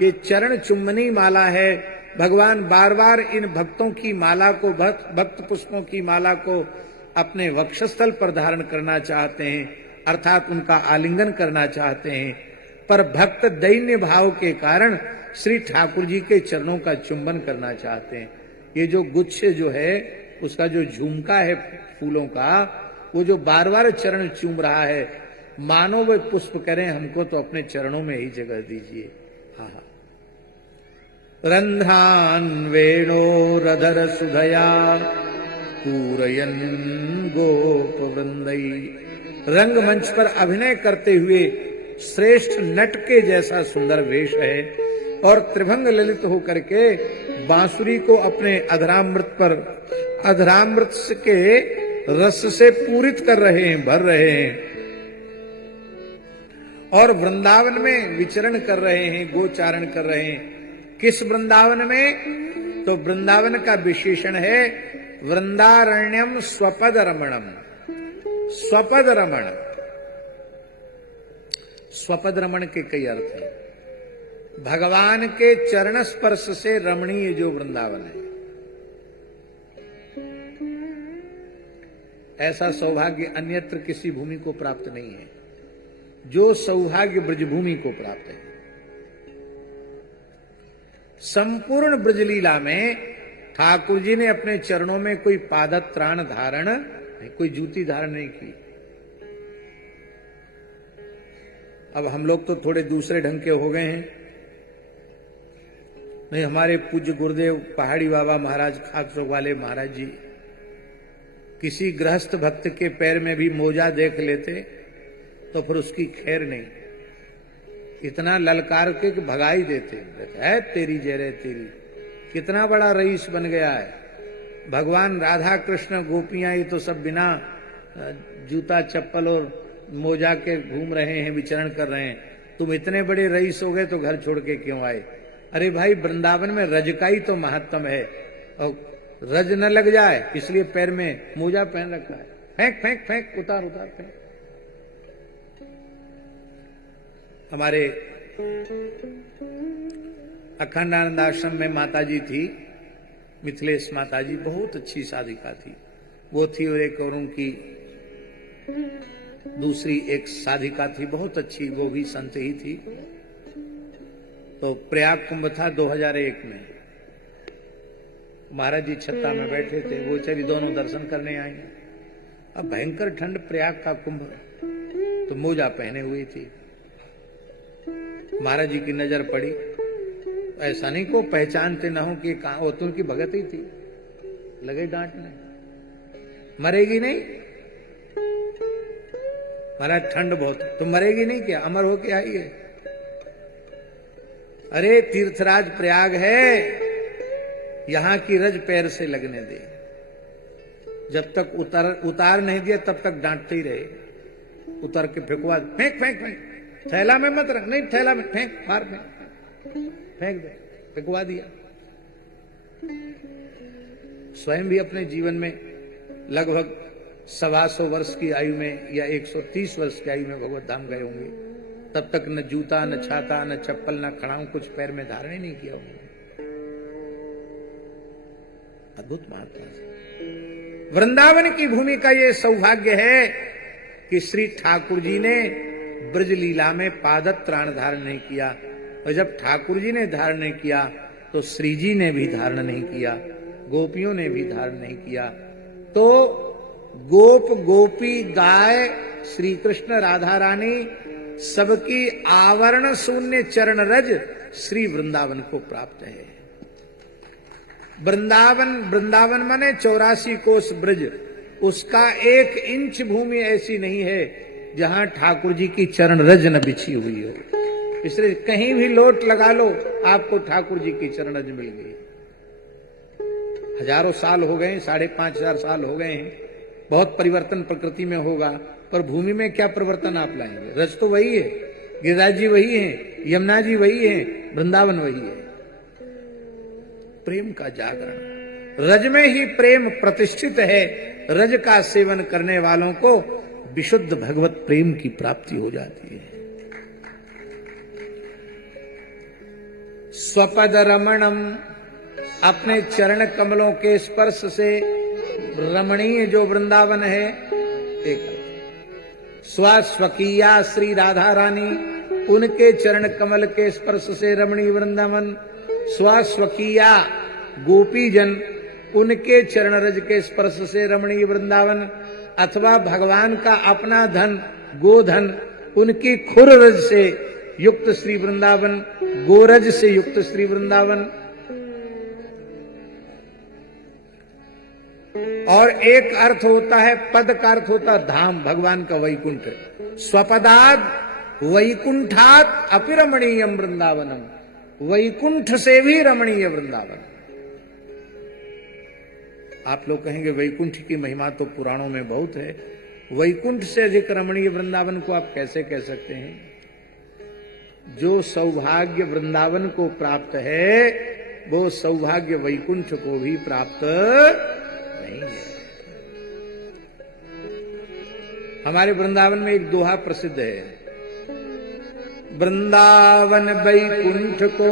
ये चरण चुम्बनी माला है। भगवान बार बार इन भक्तों की माला को, भक्त पुष्पों की माला को अपने वक्षस्थल पर धारण करना चाहते हैं, अर्थात उनका आलिंगन करना चाहते हैं। पर भक्त दैन्य भाव के कारण श्री ठाकुर जी के चरणों का चुंबन करना चाहते हैं। ये जो गुच्छ जो है, उसका जो झुमका है फूलों का, वो जो बार बार चरण चूम रहा है, मानो वे पुष्प करें हमको तो अपने चरणों में ही जगह दीजिए। हाँ हाँ। रंध्रान वेणोरधर सुधया पूरयन गोप वृंदई। रंगमंच पर अभिनय करते हुए श्रेष्ठ नट के जैसा सुंदर वेश है, और त्रिभंग ललित होकर के बांसुरी को अपने अधरामृत पर, अधरामृत के रस से पूरित कर रहे हैं, भर रहे हैं, और वृंदावन में विचरण कर रहे हैं, गोचारण कर रहे हैं। किस वृंदावन में? तो वृंदावन का विशेषण है वृंदारण्यम स्वपद रमणम। स्वपद रमण, स्वपद रमण के कई अर्थ हैं। भगवान के चरण स्पर्श से रमणीय जो वृंदावन है, ऐसा सौभाग्य अन्यत्र किसी भूमि को प्राप्त नहीं है जो सौभाग्य ब्रजभूमि को प्राप्त है। संपूर्ण ब्रजलीला में ठाकुर जी ने अपने चरणों में कोई पादत्राण धारण नहीं, कोई जूती धारण नहीं की। अब हम लोग तो थोड़े दूसरे ढंग के हो गए हैं। नहीं, हमारे पूज्य गुरुदेव पहाड़ी बाबा महाराज खाकचौक वाले महाराज जी किसी गृहस्थ भक्त के पैर में भी मोजा देख लेते तो फिर उसकी खैर नहीं, इतना ललकार के भगाई देते है। तेरी जय रे तेरी, कितना बड़ा रईस बन गया है। भगवान राधा कृष्ण गोपियां ये तो सब बिना जूता चप्पल और मोजा के घूम रहे हैं, विचरण कर रहे हैं। तुम इतने बड़े रईस हो गए तो घर छोड़ के क्यों आए? अरे भाई, वृंदावन में रज का ही तो महत्तम है, और रज न लग जाए इसलिए पैर में मोजा पहन रखा है। फेंक फेंक फेंक, उतार उतार फेंक। हमारे अखंडानंद आश्रम में माता जी थी, मिथिलेश माता जी, बहुत अच्छी साधिका थी। वो थी और एक और उनकी दूसरी एक साधिका थी बहुत अच्छी, वो भी संत ही थी। तो प्रयाग कुंभ था 2001 में। महाराज जी छत्ता में बैठे थे, वो चली दोनों दर्शन करने आई। अब भयंकर ठंड, प्रयाग का कुंभ, तो मोजा पहने हुई थी। महाराज जी की नजर पड़ी, ऐसा नहीं को पहचानते ना हो कि कहां हो, तुम की भगत ही थी। लगे डांटने, मरेगी नहीं? महाराज ठंड बहुत, तुम मरेगी नहीं क्या? अमर होके आई है। अरे तीर्थराज प्रयाग है, यहां की रज पैर से लगने दे। जब तक उतार नहीं दिया तब तक डांटते ही रहे। उतर के फेंकवा, फेंक फेंक फेंक, थैला में मत रख, नहीं थैला में फेंक, मार फेंक दे, फेंकवा दिया। स्वयं भी अपने जीवन में लगभग 125 वर्ष की आयु में या 130 वर्ष की आयु में भगवत धाम गए होंगे। तब तक न जूता, न छाता, न चप्पल, न खड़ाऊ कुछ पैर में धारण ही नहीं किया होंगे। अद्भुत महात्मा है। वृंदावन की भूमि का ये सौभाग्य है कि श्री ठाकुर जी ने ब्रज लीला में पादत त्राण धारण नहीं किया, और जब ठाकुर जी ने धारण नहीं किया तो श्री जी ने भी धारण नहीं किया, गोपियों ने भी धारण नहीं किया। तो गोप गोपी गाय श्री कृष्ण राधा रानी सबकी आवरण शून्य चरण रज श्री वृंदावन को प्राप्त है। वृंदावन माने 84 कोस ब्रज, उसका 1 इंच भूमि ऐसी नहीं है जहां ठाकुर जी की चरण रज न बिछी हुई हो। इसलिए कहीं भी लोट लगा लो, आपको ठाकुर जी की चरण रज मिल गई। हजारों साल हो गए, 5,500 साल हो गए हैं, बहुत परिवर्तन प्रकृति में होगा, पर भूमि में क्या परिवर्तन आप लाएंगे? रज तो वही है, गिरिराज जी वही है, यमुना जी वही है, वृंदावन वही है। प्रेम का जागरण, रज में ही प्रेम प्रतिष्ठित है। रज का सेवन करने वालों को विशुद्ध भगवत प्रेम की प्राप्ति हो जाती है। स्वपद रमणम, अपने चरण कमलों के स्पर्श से रमणीय जो वृंदावन है। एक स्वकीया श्री राधा रानी, उनके चरण कमल के स्पर्श से रमणीय वृंदावन। स्वकीया गोपी जन, उनके चरण रज के स्पर्श से रमणीय वृंदावन। अथवा भगवान का अपना धन गोधन, उनकी खुर रज से युक्त श्री वृंदावन, गोरज से युक्त श्री वृंदावन। और एक अर्थ होता है, पद का अर्थ होता है धाम, भगवान का वैकुंठ। स्वपदाद वैकुंठात अपि रमणीयम वृंदावनम, वैकुंठ से भी रमणीय वृंदावन। आप लोग कहेंगे वैकुंठ की महिमा तो पुराणों में बहुत है, वैकुंठ से अधिक रमणीय वृंदावन को आप कैसे कह सकते हैं? जो सौभाग्य वृंदावन को प्राप्त है वो सौभाग्य वैकुंठ को भी प्राप्त नहीं है। हमारे वृंदावन में एक दोहा प्रसिद्ध है, वृंदावन वैकुंठ को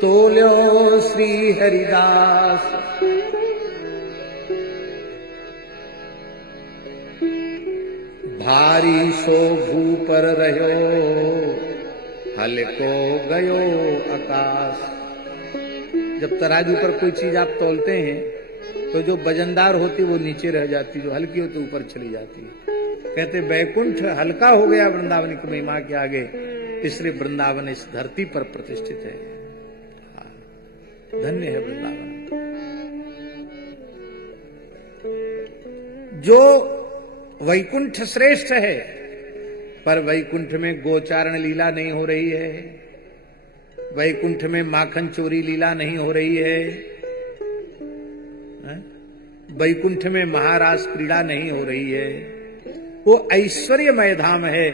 तोल्यो श्री हरिदास। भारी सो भूपर रहो, हल्को गयो आकाश। जब तराजू पर कोई चीज आप तोलते हैं तो जो वजनदार होती वो नीचे रह जाती, जो हल्की होती ऊपर चली जाती। कहते वैकुंठ हल्का हो गया वृंदावन की महिमा के आगे, इसलिए वृंदावन इस धरती पर प्रतिष्ठित है। धन्य है वृंदावन। जो वैकुंठ श्रेष्ठ है, पर वैकुंठ में गोचारण लीला नहीं हो रही है, वैकुंठ में माखन चोरी लीला नहीं हो रही है, वैकुंठ में महारास क्रीड़ा नहीं हो रही है। वो ऐश्वर्यमय धाम है,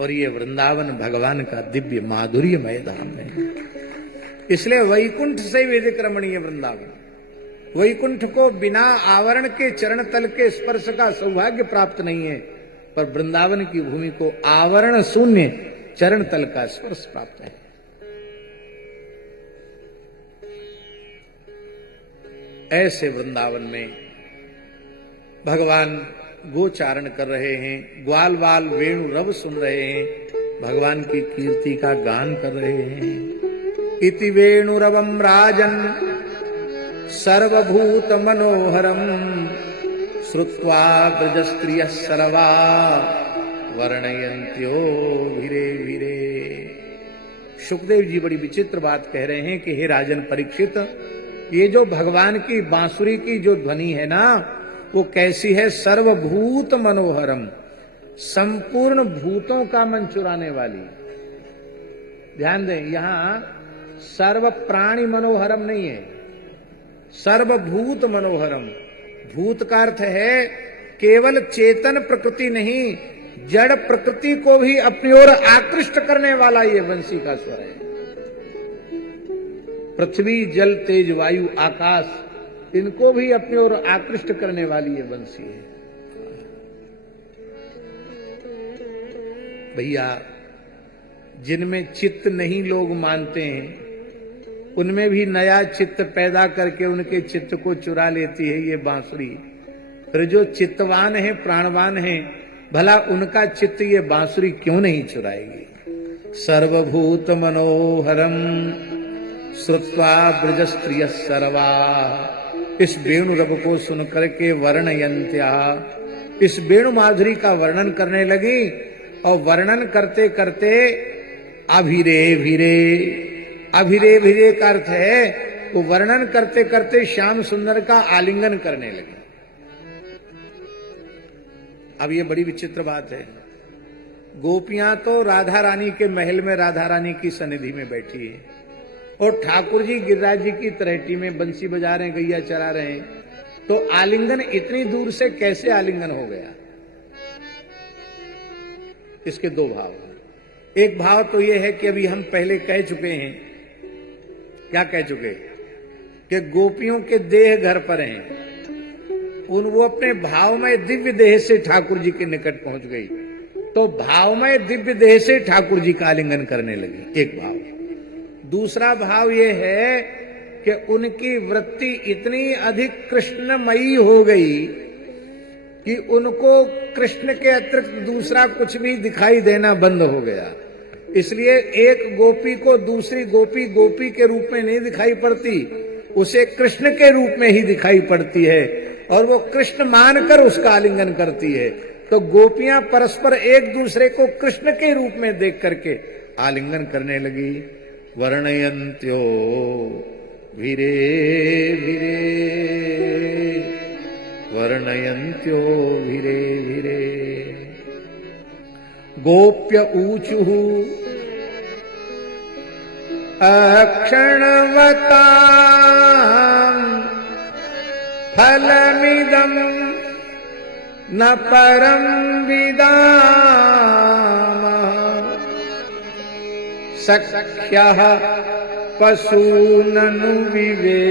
और ये वृंदावन भगवान का दिव्य माधुर्यमय धाम है। इसलिए वैकुंठ से वेदिक रमणीय वृंदावन। वैकुंठ को बिना आवरण के चरण तल के स्पर्श का सौभाग्य प्राप्त नहीं है, पर वृंदावन की भूमि को आवरण शून्य चरण तल का स्पर्श प्राप्त है। ऐसे वृंदावन में भगवान गोचारण कर रहे हैं, ग्वाल बाल वेणु रव सुन रहे हैं, भगवान की कीर्ति का गान कर रहे हैं। इति वेणुरवम राजन सर्वभूत मनोहरम श्रुत्वा ब्रजस्त्रिय सर्वा वर्णयन्त्यो भिरे भिरे। सुखदेव जी बड़ी विचित्र बात कह रहे हैं कि हे राजन परीक्षित, ये जो भगवान की बांसुरी की जो ध्वनि है ना, वो कैसी है? सर्वभूत मनोहरम, संपूर्ण भूतों का मन चुराने वाली। ध्यान दें, यहां सर्व प्राणी मनोहरम नहीं है, सर्वभूत मनोहरम। भूत का अर्थ है केवल चेतन प्रकृति नहीं, जड़ प्रकृति को भी अपनी ओर आकृष्ट करने वाला ये बंसी का स्वर है। पृथ्वी जल तेज वायु आकाश, इनको भी अपनी ओर आकृष्ट करने वाली ये बंसी है। भैया, जिनमें चित्त नहीं लोग मानते हैं, उनमें भी नया चित्त पैदा करके उनके चित्त को चुरा लेती है ये बांसुरी। फिर जो चित्तवान है, प्राणवान है, भला उनका चित्त ये बांसुरी क्यों नहीं चुराएगी? सर्वभूत मनोहरम श्रुत्वा ब्रजस्त्रिय सर्वा। इस वेणु रव को सुनकर के वर्णयन्त्या, इस वेणु माधुरी का वर्णन करने लगी, और वर्णन करते करते अभिरे भिरे, अभिरे भिरे का अर्थ है वो वर्णन करते करते श्याम सुंदर का आलिंगन करने लगे। अब ये बड़ी विचित्र बात है, गोपियां तो राधा रानी के महल में राधा रानी की सनिधि में बैठी है, और ठाकुर जी गिरिराज जी की तरेटी में बंसी बजा रहे हैं, गैया चरा रहे हैं, तो आलिंगन इतनी दूर से कैसे आलिंगन हो गया? इसके दो भाव हैं। एक भाव तो यह है कि अभी हम पहले कह चुके हैं, क्या कह चुके, कि गोपियों के देह घर पर हैं, वो अपने भावमय दिव्य देह से ठाकुर जी के निकट पहुंच गई, तो भावमय दिव्य देह से ठाकुर जी का आलिंगन करने लगी। एक भाव। दूसरा भाव ये है कि उनकी वृत्ति इतनी अधिक कृष्णमयी हो गई कि उनको कृष्ण के अतिरिक्त दूसरा कुछ भी दिखाई देना बंद हो गया। इसलिए एक गोपी को दूसरी गोपी गोपी के रूप में नहीं दिखाई पड़ती, उसे कृष्ण के रूप में ही दिखाई पड़ती है, और वो कृष्ण मानकर उसका आलिंगन करती है। तो गोपियां परस्पर एक दूसरे को कृष्ण के रूप में देख करके आलिंगन करने लगी। वर्णयन्त्यो भिरे भिरे, वर्णयन्त्यो भिरे भिरे। गोप्य ऊचुः अक्षणवता फलमिदं न परं विदामः सख्यः पशूननु विवे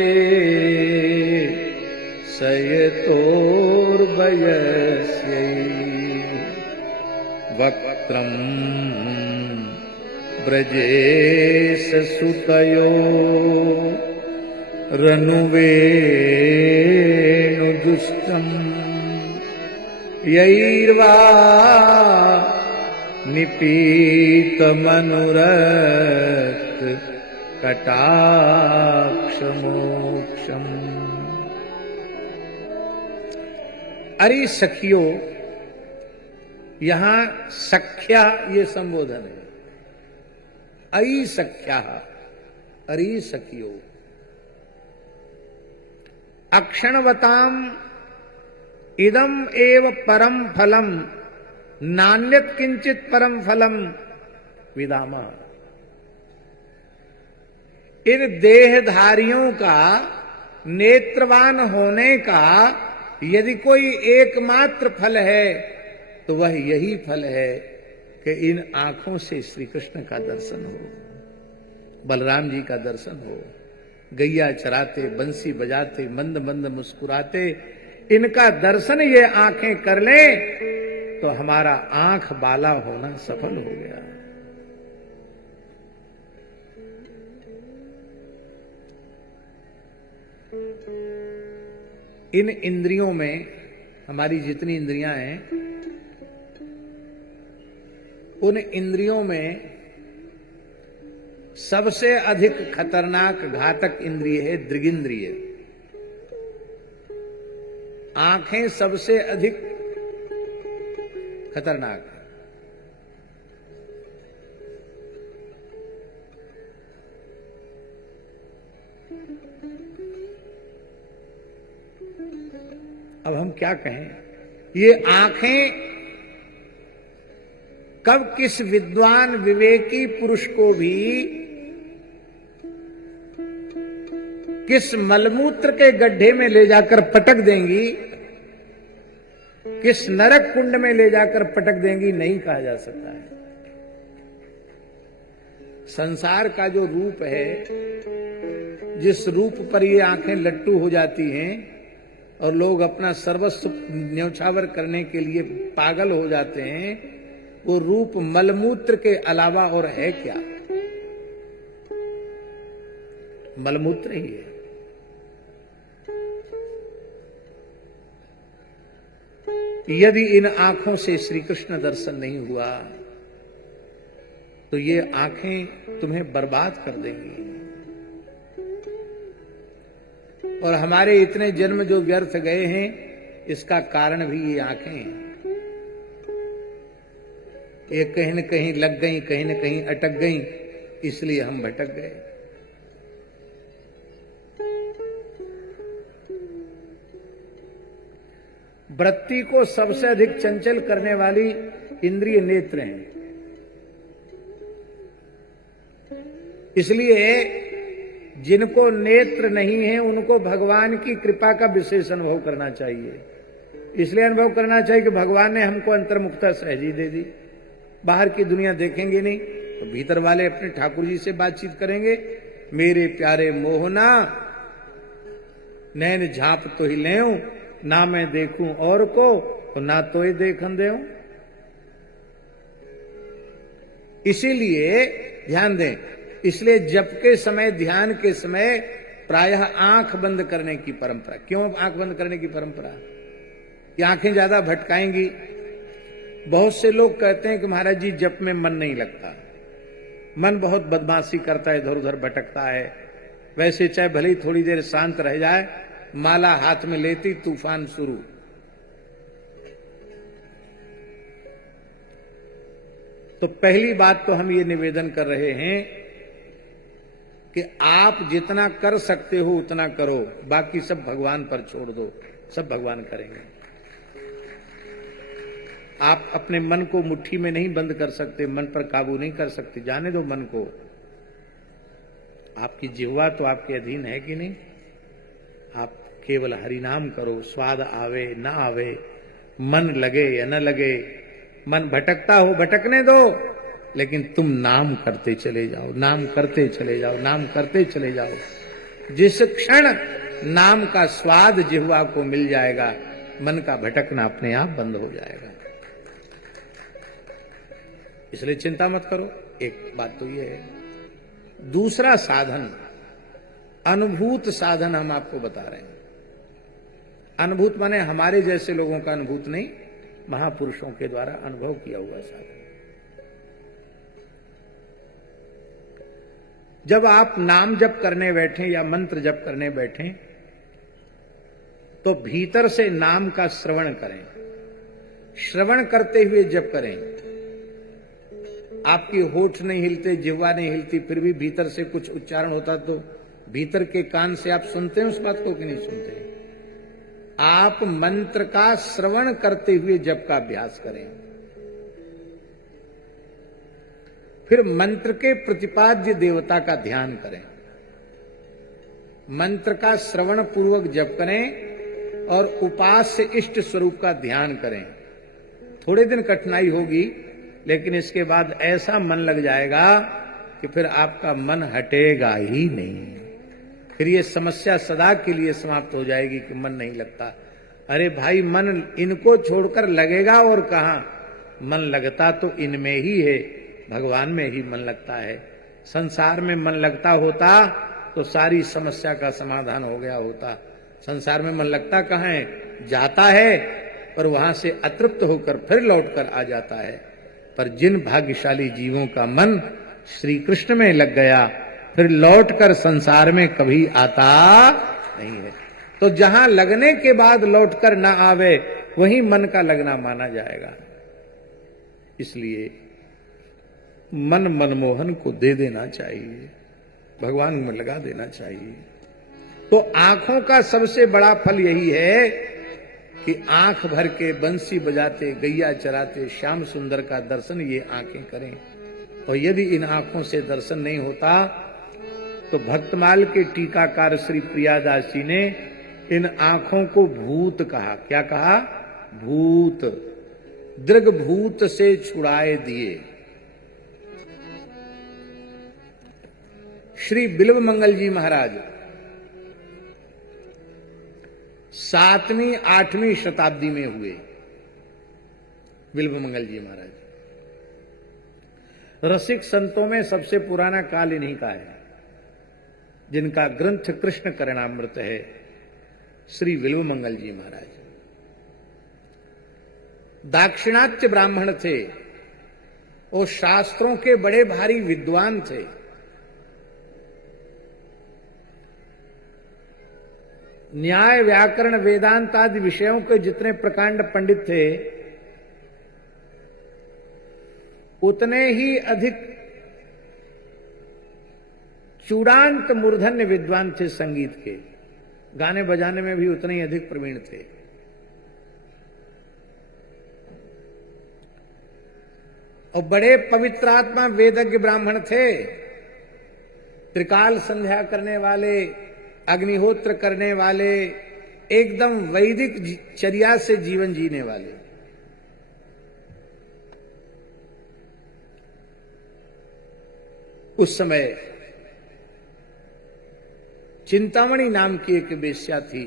सयतोर्वयस्यै वक्त्रं ब्रजेश सुतयो रनुवेणुदुष्टम् यैर्वा निपीतमनुरक्त कटाक्षमोक्षम्। अरि सखियो, यहां सख्या ये संबोधन है। अई सख्या, अरि सखियो, अक्षणवताम इदम एव परम फलम, नान्यत किंचित परम फलम विदामा। इन देहधारियों का नेत्रवान होने का यदि कोई एकमात्र फल है तो वह यही फल है कि इन आंखों से श्री कृष्ण का दर्शन हो, बलराम जी का दर्शन हो, गैया चराते, बंसी बजाते, मंद मंद मुस्कुराते, इनका दर्शन ये आंखें कर लें तो हमारा आंख बाला होना सफल हो गया। इन इंद्रियों में, हमारी जितनी इंद्रियां हैं, उन इंद्रियों में सबसे अधिक खतरनाक घातक इंद्रिय है दृगिंद्रिय। आंखें सबसे अधिक खतरनाक है। अब हम क्या कहें, ये आंखें कब किस विद्वान विवेकी पुरुष को भी किस मलमूत्र के गड्ढे में ले जाकर पटक देंगी, किस नरक कुंड में ले जाकर पटक देंगी, नहीं कहा जा सकता है। संसार का जो रूप है, जिस रूप पर ये आंखें लट्टू हो जाती हैं और लोग अपना सर्वस्व न्यौछावर करने के लिए पागल हो जाते हैं, वो रूप मलमूत्र के अलावा और है क्या? मलमूत्र ही है। यदि इन आंखों से श्री कृष्ण दर्शन नहीं हुआ तो ये आंखें तुम्हें बर्बाद कर देंगी। और हमारे इतने जन्म जो व्यर्थ गए हैं, इसका कारण भी ये आंखें हैं। ये कहीं न कहीं लग गई, कहीं न कहीं अटक गई, इसलिए हम भटक गए। वृत्ति को सबसे अधिक चंचल करने वाली इंद्रिय नेत्र हैं। इसलिए जिनको नेत्र नहीं है उनको भगवान की कृपा का विशेष अनुभव करना चाहिए। इसलिए अनुभव करना चाहिए कि भगवान ने हमको अंतर्मुखता सहजी दे दी। बाहर की दुनिया देखेंगे नहीं तो भीतर वाले अपने ठाकुर जी से बातचीत करेंगे। मेरे प्यारे मोहना, नैन झाप तो ही ले, ना मैं देखूं और को तो ना तो ही देखन दे। इसीलिए ध्यान दें, इसलिए जप के समय, ध्यान के समय प्रायः आंख बंद करने की परंपरा। क्यों आंख बंद करने की परंपरा? ये आंखें ज्यादा भटकाएंगी। बहुत से लोग कहते हैं कि महाराज जी जप में मन नहीं लगता, मन बहुत बदमाशी करता है, इधर उधर भटकता है। वैसे चाहे भले ही थोड़ी देर शांत रह जाए, माला हाथ में लेती तूफान शुरू। तो पहली बात तो हम ये निवेदन कर रहे हैं कि आप जितना कर सकते हो उतना करो, बाकी सब भगवान पर छोड़ दो, सब भगवान करेंगे। आप अपने मन को मुट्ठी में नहीं बंद कर सकते, मन पर काबू नहीं कर सकते, जाने दो मन को। आपकी जिह्वा तो आपके अधीन है कि नहीं? आप केवल हरिनाम करो, स्वाद आवे ना आवे, मन लगे या न लगे, मन भटकता हो भटकने दो, लेकिन तुम नाम करते चले जाओ, नाम करते चले जाओ, नाम करते चले जाओ। जिस क्षण नाम का स्वाद जिह्वा को मिल जाएगा, मन का भटकना अपने आप बंद हो जाएगा। इसलिए चिंता मत करो। एक बात तो यह है। दूसरा साधन, अनुभूत साधन हम आपको बता रहे हैं। अनुभूत माने हमारे जैसे लोगों का अनुभूत नहीं, महापुरुषों के द्वारा अनुभव किया हुआ साधन। जब आप नाम जप करने बैठे या मंत्र जप करने बैठे तो भीतर से नाम का श्रवण करें, श्रवण करते हुए जप करें। आपकी होठ नहीं हिलते, जिह्वा नहीं हिलती, फिर भी भीतर से कुछ उच्चारण होता तो भीतर के कान से आप सुनते हैं उस बात को कि नहीं सुनते? आप मंत्र का श्रवण करते हुए जप का अभ्यास करें। फिर मंत्र के प्रतिपाद्य देवता का ध्यान करें, मंत्र का श्रवण पूर्वक जप करें और उपास्य इष्ट स्वरूप का ध्यान करें। थोड़े दिन कठिनाई होगी, लेकिन इसके बाद ऐसा मन लग जाएगा कि फिर आपका मन हटेगा ही नहीं। फिर ये समस्या सदा के लिए समाप्त हो जाएगी कि मन नहीं लगता। अरे भाई, मन इनको छोड़कर लगेगा और कहां? मन लगता तो इनमें ही है, भगवान में ही मन लगता है। संसार में मन लगता होता तो सारी समस्या का समाधान हो गया होता। संसार में मन लगता कहां है? जाता है और वहां से अतृप्त होकर फिर लौटकर आ जाता है। पर जिन भाग्यशाली जीवों का मन श्री कृष्ण में लग गया, फिर लौटकर संसार में कभी आता नहीं है। तो जहां लगने के बाद लौटकर ना आवे, वही मन का लगना माना जाएगा। इसलिए मन मनमोहन को दे देना चाहिए, भगवान में लगा देना चाहिए। तो आंखों का सबसे बड़ा फल यही है कि आंख भर के बंसी बजाते, गैया चराते श्याम सुंदर का दर्शन ये आंखें करें। और यदि इन आंखों से दर्शन नहीं होता तो भक्तमाल के टीकाकार श्री प्रियादास जी ने इन आंखों को भूत कहा। क्या कहा? भूत। दृग भूत से छुड़ाए दिए। श्री बिल्व मंगल जी महाराज 7वीं 8वीं शताब्दी में हुए। बिल्व मंगल जी महाराज रसिक संतों में सबसे पुराना काल इन्हीं का है, जिनका ग्रंथ कृष्ण करणामृत है। श्री बिल्व मंगल जी महाराज दाक्षिणात्य ब्राह्मण थे, वो शास्त्रों के बड़े भारी विद्वान थे। न्याय व्याकरण वेदांत आदि विषयों के जितने प्रकांड पंडित थे, उतने ही अधिक चूड़ांत मूर्धन्य विद्वान थे। संगीत के गाने बजाने में भी उतने ही अधिक प्रवीण थे। और बड़े पवित्र आत्मा वेदज्ञ ब्राह्मण थे। त्रिकाल संध्या करने वाले, अग्निहोत्र करने वाले, एकदम वैदिक चर्या से जीवन जीने वाले। उस समय चिंतामणि नाम की एक वेश्या थी,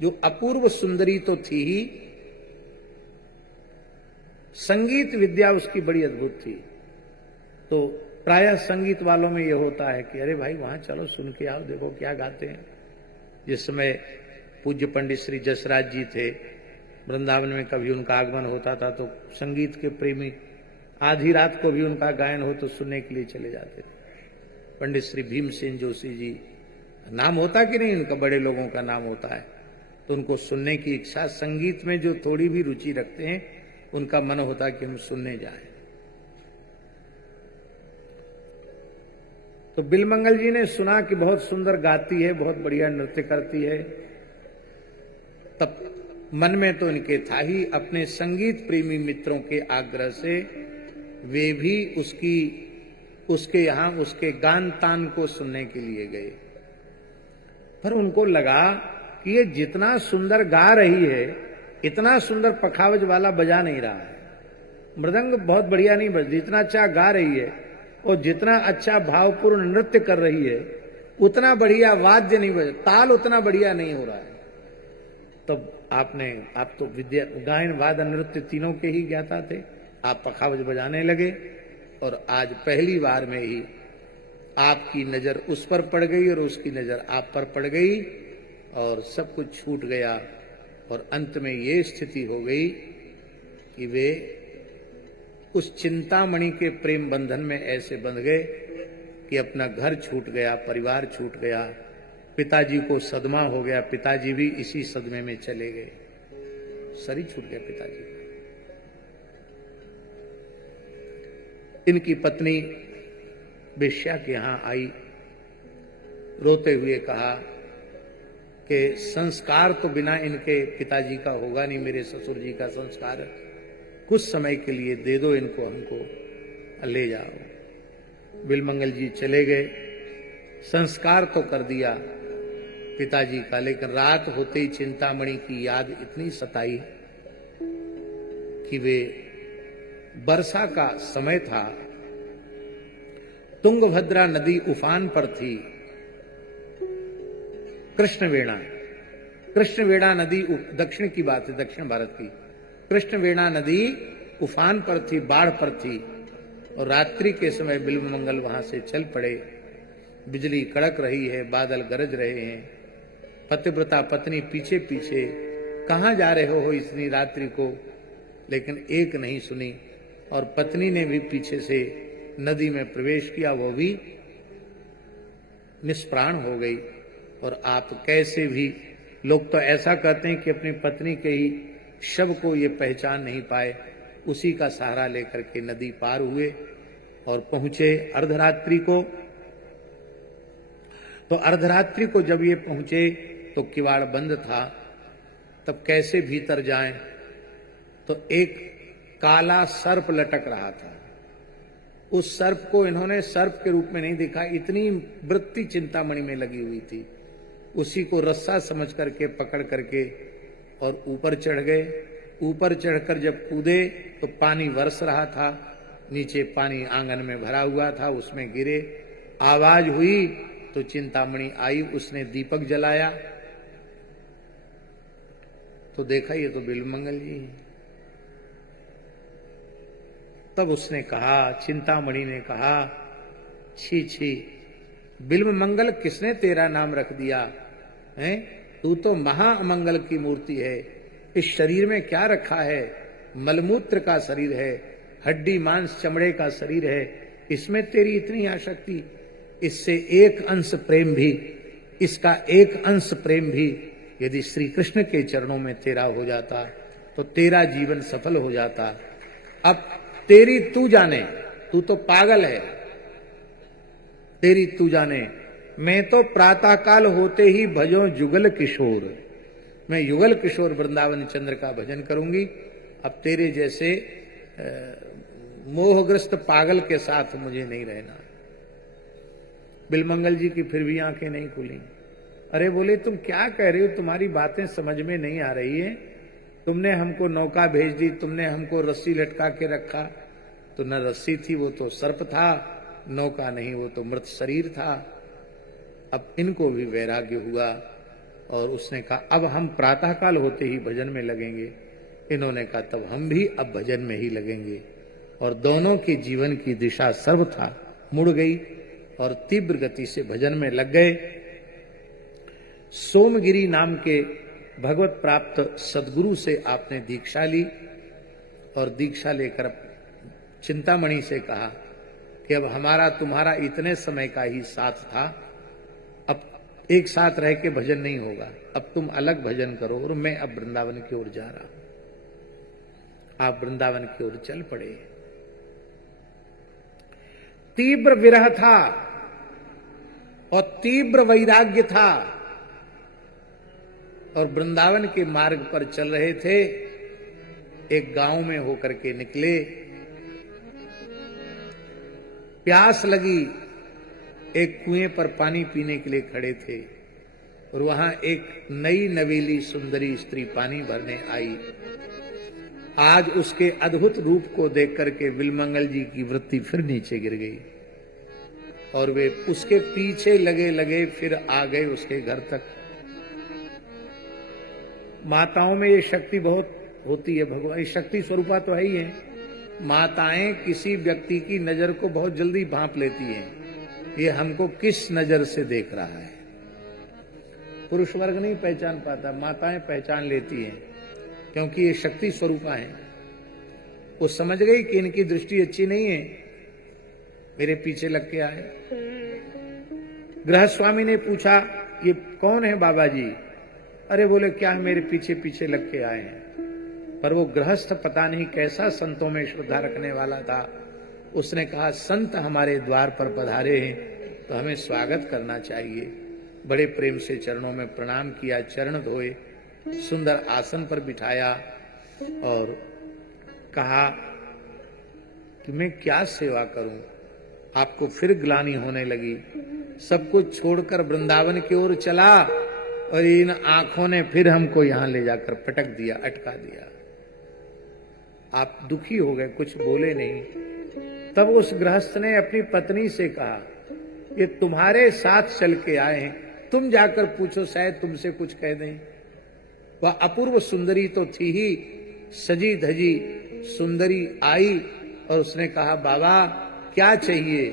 जो अपूर्व सुंदरी तो थी ही, संगीत विद्या उसकी बड़ी अद्भुत थी। तो प्रायः संगीत वालों में यह होता है कि अरे भाई वहां चलो सुन के आओ, देखो क्या गाते हैं। जिस समय पूज्य पंडित श्री जसराज जी थे, वृंदावन में कभी उनका आगमन होता था तो संगीत के प्रेमी आधी रात को भी उनका गायन हो तो सुनने के लिए चले जाते थे। पंडित श्री भीमसेन जोशी जी, नाम होता कि नहीं, उनका बड़े लोगों का नाम होता है। तो उनको सुनने की इच्छा, संगीत में जो थोड़ी भी रुचि रखते हैं उनका मन होता कि हम सुनने जाएं। तो बिलमंगल जी ने सुना कि बहुत सुंदर गाती है, बहुत बढ़िया नृत्य करती है। तब मन में तो इनके था ही, अपने संगीत प्रेमी मित्रों के आग्रह से वे भी उसके यहां उसके गान तान को सुनने के लिए गए। पर उनको लगा कि ये जितना सुंदर गा रही है, इतना सुंदर पखावज वाला बजा नहीं रहा है। मृदंग बहुत बढ़िया नहीं बजती, इतना अच्छा गा रही है, और जितना अच्छा भावपूर्ण नृत्य कर रही है उतना बढ़िया वाद्य नहीं बज, ताल उतना बढ़िया नहीं हो रहा है। तब आप तो विद्या, गायन, वादन, नृत्य तीनों के ही ज्ञाता थे। आप पखावज बजाने लगे और आज पहली बार में ही आपकी नजर उस पर पड़ गई और उसकी नजर आप पर पड़ गई और सब कुछ छूट गया। और अंत में ये स्थिति हो गई कि वे उस चिंतामणि के प्रेम बंधन में ऐसे बंध गए कि अपना घर छूट गया, परिवार छूट गया, पिताजी को सदमा हो गया, पिताजी भी इसी सदमे में चले गए, शरीर छूट गया पिताजी का। इनकी पत्नी वेश्या के यहां आई, रोते हुए कहा कि संस्कार तो बिना इनके पिताजी का होगा नहीं, मेरे ससुर जी का संस्कार, कुछ समय के लिए दे दो इनको, हमको ले जाओ। बिलमंगल जी चले गए, संस्कार तो कर दिया पिताजी का, लेकिन रात होते ही चिंतामणि की याद इतनी सताई कि वे, वर्षा का समय था, तुंगभद्रा नदी उफान पर थी, कृष्णवेणा नदी, दक्षिण की बात है, दक्षिण भारत की कृष्णवेणा नदी उफान पर थी, बाढ़ पर थी, और रात्रि के समय बिल्वमंगल वहां से चल पड़े। बिजली कड़क रही है, बादल गरज रहे हैं, पतिव्रता पत्नी पीछे पीछे, कहां जा रहे हो इतनी रात्रि को, लेकिन एक नहीं सुनी, और पत्नी ने भी पीछे से नदी में प्रवेश किया, वो भी निष्प्राण हो गई। और आप कैसे भी, लोग तो ऐसा कहते हैं कि अपनी पत्नी के ही शव को ये पहचान नहीं पाए, उसी का सहारा लेकर के नदी पार हुए और पहुंचे अर्धरात्रि को। तो अर्धरात्रि को जब ये पहुंचे तो किवाड़ बंद था, तब कैसे भीतर जाएं, तो एक काला सर्प लटक रहा था। उस सर्प को इन्होंने सर्प के रूप में नहीं देखा, इतनी वृत्ति चिंतामणि में लगी हुई थी, उसी को रस्सा समझ करके पकड़ करके और ऊपर चढ़ गए। ऊपर चढ़कर जब कूदे तो पानी बरस रहा था, नीचे पानी आंगन में भरा हुआ था, उसमें गिरे, आवाज हुई तो चिंतामणि आई, उसने दीपक जलाया तो देखा ये तो बिल्वमंगल जी हैं। तब उसने कहा, चिंतामणि ने कहा, छी छी, बिल्वमंगल किसने तेरा नाम रख दिया है? तू तो महाअमंगल की मूर्ति है। इस शरीर में क्या रखा है? मलमूत्र का शरीर है, हड्डी मांस चमड़े का शरीर है, इसमें तेरी इतनी आसक्ति? इससे एक अंश प्रेम भी, इसका एक अंश प्रेम भी यदि श्री कृष्ण के चरणों में तेरा हो जाता तो तेरा जीवन सफल हो जाता। अब तेरी तू जाने, तू तो पागल है, तेरी तू जाने। मैं तो प्रातःकाल होते ही भजो जुगल किशोर, मैं युगल किशोर वृंदावन चंद्र का भजन करूंगी। अब तेरे जैसे मोहग्रस्त पागल के साथ मुझे नहीं रहना। बिल्वमंगल जी की फिर भी आंखें नहीं खुली। अरे बोले, तुम क्या कह रहे हो? तुम्हारी बातें समझ में नहीं आ रही है। तुमने हमको नौका भेज दी, तुमने हमको रस्सी लटका के रखा, तो न रस्सी थी, वो तो सर्प था, नौका नहीं, वो तो मृत शरीर था। अब इनको भी वैराग्य हुआ और उसने कहा, अब हम प्रातःकाल होते ही भजन में लगेंगे। इन्होंने कहा, तब हम भी अब भजन में ही लगेंगे। और दोनों के जीवन की दिशा सर्वथा मुड़ गई और तीव्र गति से भजन में लग गए। सोमगिरी नाम के भगवत प्राप्त सदगुरु से आपने दीक्षा ली और दीक्षा लेकर चिंतामणि से कहा कि अब हमारा तुम्हारा इतने समय का ही साथ था, अब एक साथ रह के भजन नहीं होगा, अब तुम अलग भजन करो और मैं अब वृंदावन की ओर जा रहा हूं। आप वृंदावन की ओर चल पड़े। तीव्र विरह था और तीव्र वैराग्य था और वृंदावन के मार्ग पर चल रहे थे। एक गांव में होकर के निकले, प्यास लगी, एक कुएं पर पानी पीने के लिए खड़े थे और वहां एक नई नवेली सुंदरी स्त्री पानी भरने आई। आज उसके अद्भुत रूप को देख करके बिल्वमंगल जी की वृत्ति फिर नीचे गिर गई और वे उसके पीछे लगे लगे फिर आ गए उसके घर तक। माताओं में ये शक्ति बहुत होती है, भगवान शक्ति स्वरूपा तो है ही है। माताएं किसी व्यक्ति की नजर को बहुत जल्दी भांप लेती हैं, ये हमको किस नजर से देख रहा है। पुरुष वर्ग नहीं पहचान पाता, माताएं पहचान लेती हैं क्योंकि ये शक्ति स्वरूपा है। वो समझ गई कि इनकी दृष्टि अच्छी नहीं है, मेरे पीछे लग के आए। गृहस्वामी ने पूछा ये कौन है बाबा जी? अरे बोले क्या है, मेरे पीछे पीछे लग के आए हैं। पर वो गृहस्थ पता नहीं कैसा संतों में श्रद्धा रखने वाला था। उसने कहा संत हमारे द्वार पर पधारे हैं तो हमें स्वागत करना चाहिए। बड़े प्रेम से चरणों में प्रणाम किया, चरण धोए, सुंदर आसन पर बिठाया और कहा कि मैं क्या सेवा करूं। आपको फिर ग्लानि होने लगी। सब कुछ छोड़कर वृंदावन की ओर चला और इन आंखों ने फिर हमको यहां ले जाकर पटक दिया, अटका दिया। आप दुखी हो गए, कुछ बोले नहीं। तब उस गृहस्थ ने अपनी पत्नी से कहा, ये तुम्हारे साथ चल के आए हैं, तुम जाकर पूछो, शायद तुमसे कुछ कह दें। वह अपूर्व सुंदरी तो थी ही, सजी धजी सुंदरी आई और उसने कहा, बाबा क्या चाहिए?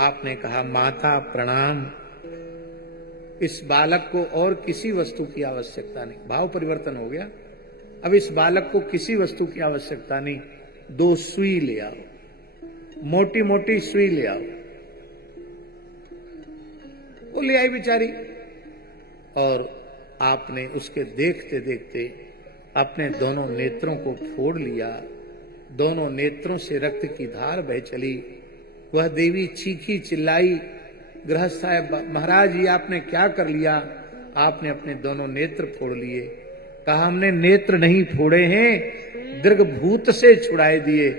आपने कहा, माता प्रणाम, इस बालक को और किसी वस्तु की आवश्यकता नहीं। भाव परिवर्तन हो गया। अब इस बालक को किसी वस्तु की आवश्यकता नहीं, 2 सुई ले आओ, मोटी मोटी सुई ले आओ। वो ले आई बेचारी और आपने उसके देखते देखते अपने दोनों नेत्रों को फोड़ लिया। दोनों नेत्रों से रक्त की धार बह चली। वह देवी चीखी चिल्लाई, गृहस्थ साहब महाराज ये आपने क्या कर लिया? आपने अपने दोनों नेत्र फोड़ लिए। कहा, हमने नेत्र नहीं फोड़े हैं, दीर्घ भूत से छुड़ाए दिए।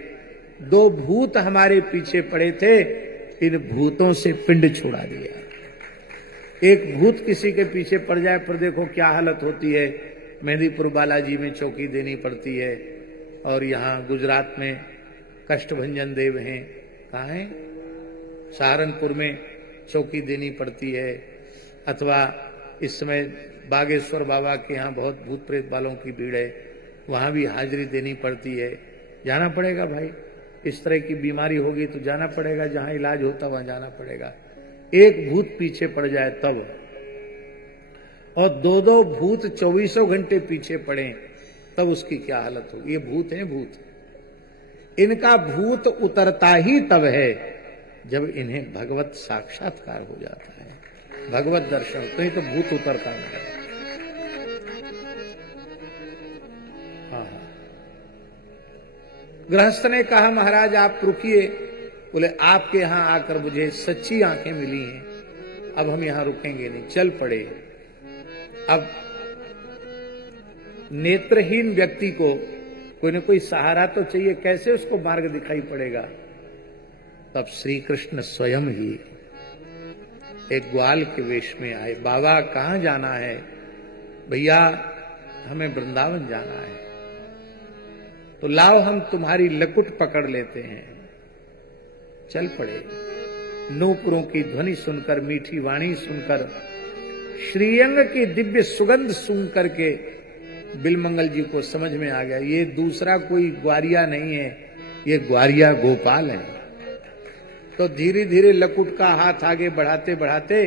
2 भूत हमारे पीछे पड़े थे, इन भूतों से पिंड छुड़ा दिया। एक भूत किसी के पीछे पड़ जाए पर देखो क्या हालत होती है। मेहंदीपुर बालाजी में चौकी देनी पड़ती है और यहाँ गुजरात में कष्टभंजन देव हैं, कहाँ हैं, सहारनपुर में चौकी देनी पड़ती है। अथवा इस समय बागेश्वर बाबा के यहाँ बहुत भूत प्रेत वालों की भीड़ है, वहाँ भी हाजिरी देनी पड़ती है। जाना पड़ेगा भाई, इस तरह की बीमारी होगी तो जाना पड़ेगा, जहाँ इलाज होता वहाँ जाना पड़ेगा। एक भूत पीछे पड़ जाए तब, और 2 भूत 24 घंटे पीछे पड़े तब उसकी क्या हालत होगी। ये भूत है, भूत। इनका भूत उतरता ही तब है जब इन्हें भगवत साक्षात्कार हो जाता है, भगवत दर्शन, तो ही तो भूत उतरता है। गृहस्थ ने कहा, महाराज आप रुकिए। बोले, आपके यहां आकर मुझे सच्ची आंखें मिली हैं, अब हम यहां रुकेंगे नहीं। चल पड़े। अब नेत्रहीन व्यक्ति को कोई न कोई सहारा तो चाहिए, कैसे उसको मार्ग दिखाई पड़ेगा? तब श्री कृष्ण स्वयं ही एक ग्वाल के वेश में आए। बाबा कहां जाना है? भैया हमें वृंदावन जाना है। तो लाओ हम तुम्हारी लकुट पकड़ लेते हैं। चल पड़े। नूपुरों की ध्वनि सुनकर, मीठी वाणी सुनकर, श्रीअंग की दिव्य सुगंध सुन करके बिलमंगल जी को समझ में आ गया, ये दूसरा कोई ग्वारिया नहीं है, ये ग्वारिया गोपाल है। तो धीरे धीरे लकुट का हाथ आगे बढ़ाते बढ़ाते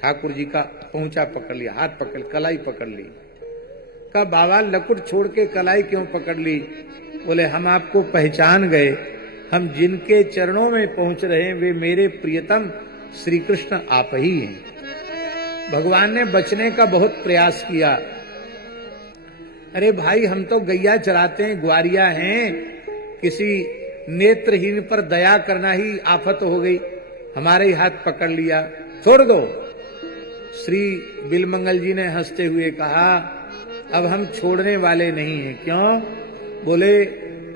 ठाकुर जी का पहुंचा पकड़ लिया, हाथ पकड़, कलाई पकड़ ली। कहा, बाबा लकुट छोड़ के कलाई क्यों पकड़ ली? बोले, हम आपको पहचान गए, हम जिनके चरणों में पहुंच रहे हैं वे मेरे प्रियतम श्री कृष्ण आप ही हैं। भगवान ने बचने का बहुत प्रयास किया। अरे भाई हम तो गैया चराते हैं, ग्वारिया हैं, किसी नेत्रहीन पर दया करना ही आफत हो गई, हमारे ही हाथ पकड़ लिया, छोड़ दो। श्री बिलमंगल जी ने हंसते हुए कहा, अब हम छोड़ने वाले नहीं हैं। क्यों? बोले,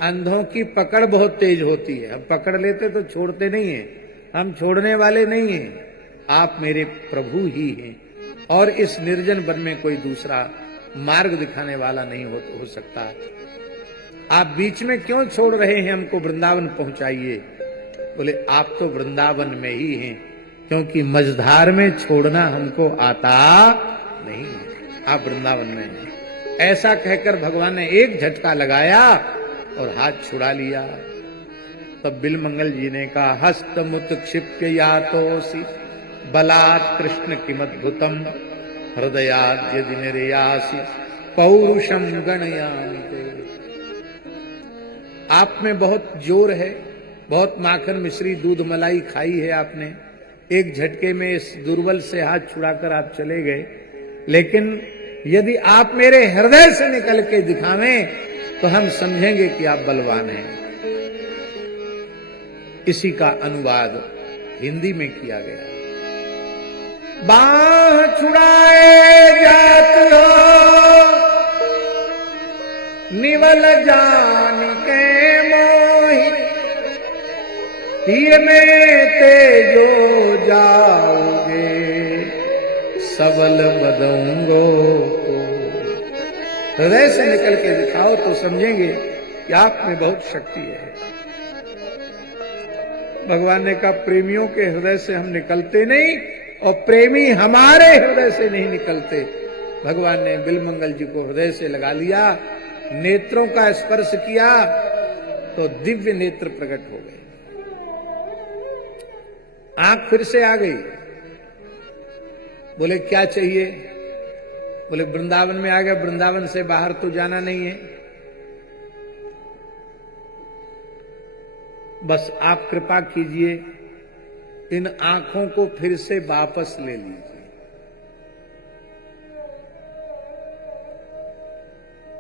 अंधों की पकड़ बहुत तेज होती है, हम पकड़ लेते तो छोड़ते नहीं हैं, हम छोड़ने वाले नहीं हैं, आप मेरे प्रभु ही हैं और इस निर्जन वन में कोई दूसरा मार्ग दिखाने वाला नहीं हो सकता। आप बीच में क्यों छोड़ रहे हैं हमको? वृंदावन पहुंचाइए। बोले, आप तो वृंदावन में ही हैं, क्योंकि मझधार में छोड़ना हमको आता नहीं है, आप वृंदावन में हैं। ऐसा कहकर भगवान ने एक झटका लगाया और हाथ छुड़ा लिया। तब बिलमंगल जी ने कहा, हस्तमुत क्षिप्य यातोसी बलात् कृष्ण किमद्भुतम हृदयाद् यदि निर्यासि पौरुषम गणयामि ते। आप में बहुत जोर है, बहुत माखन मिश्री दूध मलाई खाई है आपने, एक झटके में इस दुर्बल से हाथ छुड़ाकर आप चले गए, लेकिन यदि आप मेरे हृदय से निकल के दिखावें तो हम समझेंगे कि आप बलवान हैं। इसी का अनुवाद हिंदी में किया गया। बाह छुड़ाए जात हो निवल जान के मोहि, ये में तेजो जाओगे सबल बदंगो को। हृदय से निकल के दिखाओ तो समझेंगे कि आप में बहुत शक्ति है। भगवान ने कहा प्रेमियों के हृदय से हम निकलते नहीं और प्रेमी हमारे हृदय से नहीं निकलते। भगवान ने बिलमंगल जी को हृदय से लगा लिया, नेत्रों का स्पर्श किया तो दिव्य नेत्र प्रकट हो गए, आंख फिर से आ गई। बोले क्या चाहिए? बोले वृंदावन में आ गया, वृंदावन से बाहर तो जाना नहीं है, बस आप कृपा कीजिए इन आंखों को फिर से वापस ले लीजिए।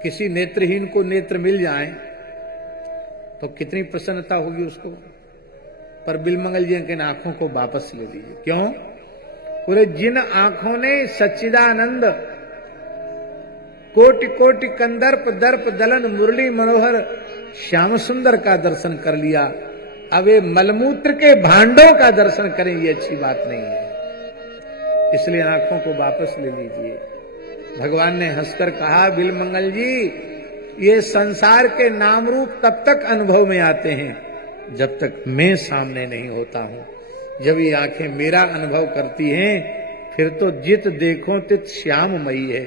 किसी नेत्रहीन को नेत्र मिल जाए तो कितनी प्रसन्नता होगी उसको, पर बिलमंगल जी के आंखों को वापस ले लीजिए। क्यों? पूरे जिन आंखों ने सच्चिदानंद कोटि कोटि कंदर्प दर्प दलन मुरली मनोहर श्याम सुंदर का दर्शन कर लिया, अब ये मलमूत्र के भांडों का दर्शन करें ये अच्छी बात नहीं है, इसलिए आंखों को वापस ले लीजिए। भगवान ने हंसकर कहा बिलमंगल जी, ये संसार के नाम रूप तब तक अनुभव में आते हैं जब तक मैं सामने नहीं होता हूं। जब ये आंखें मेरा अनुभव करती हैं फिर तो जित देखो तित श्याममयी है,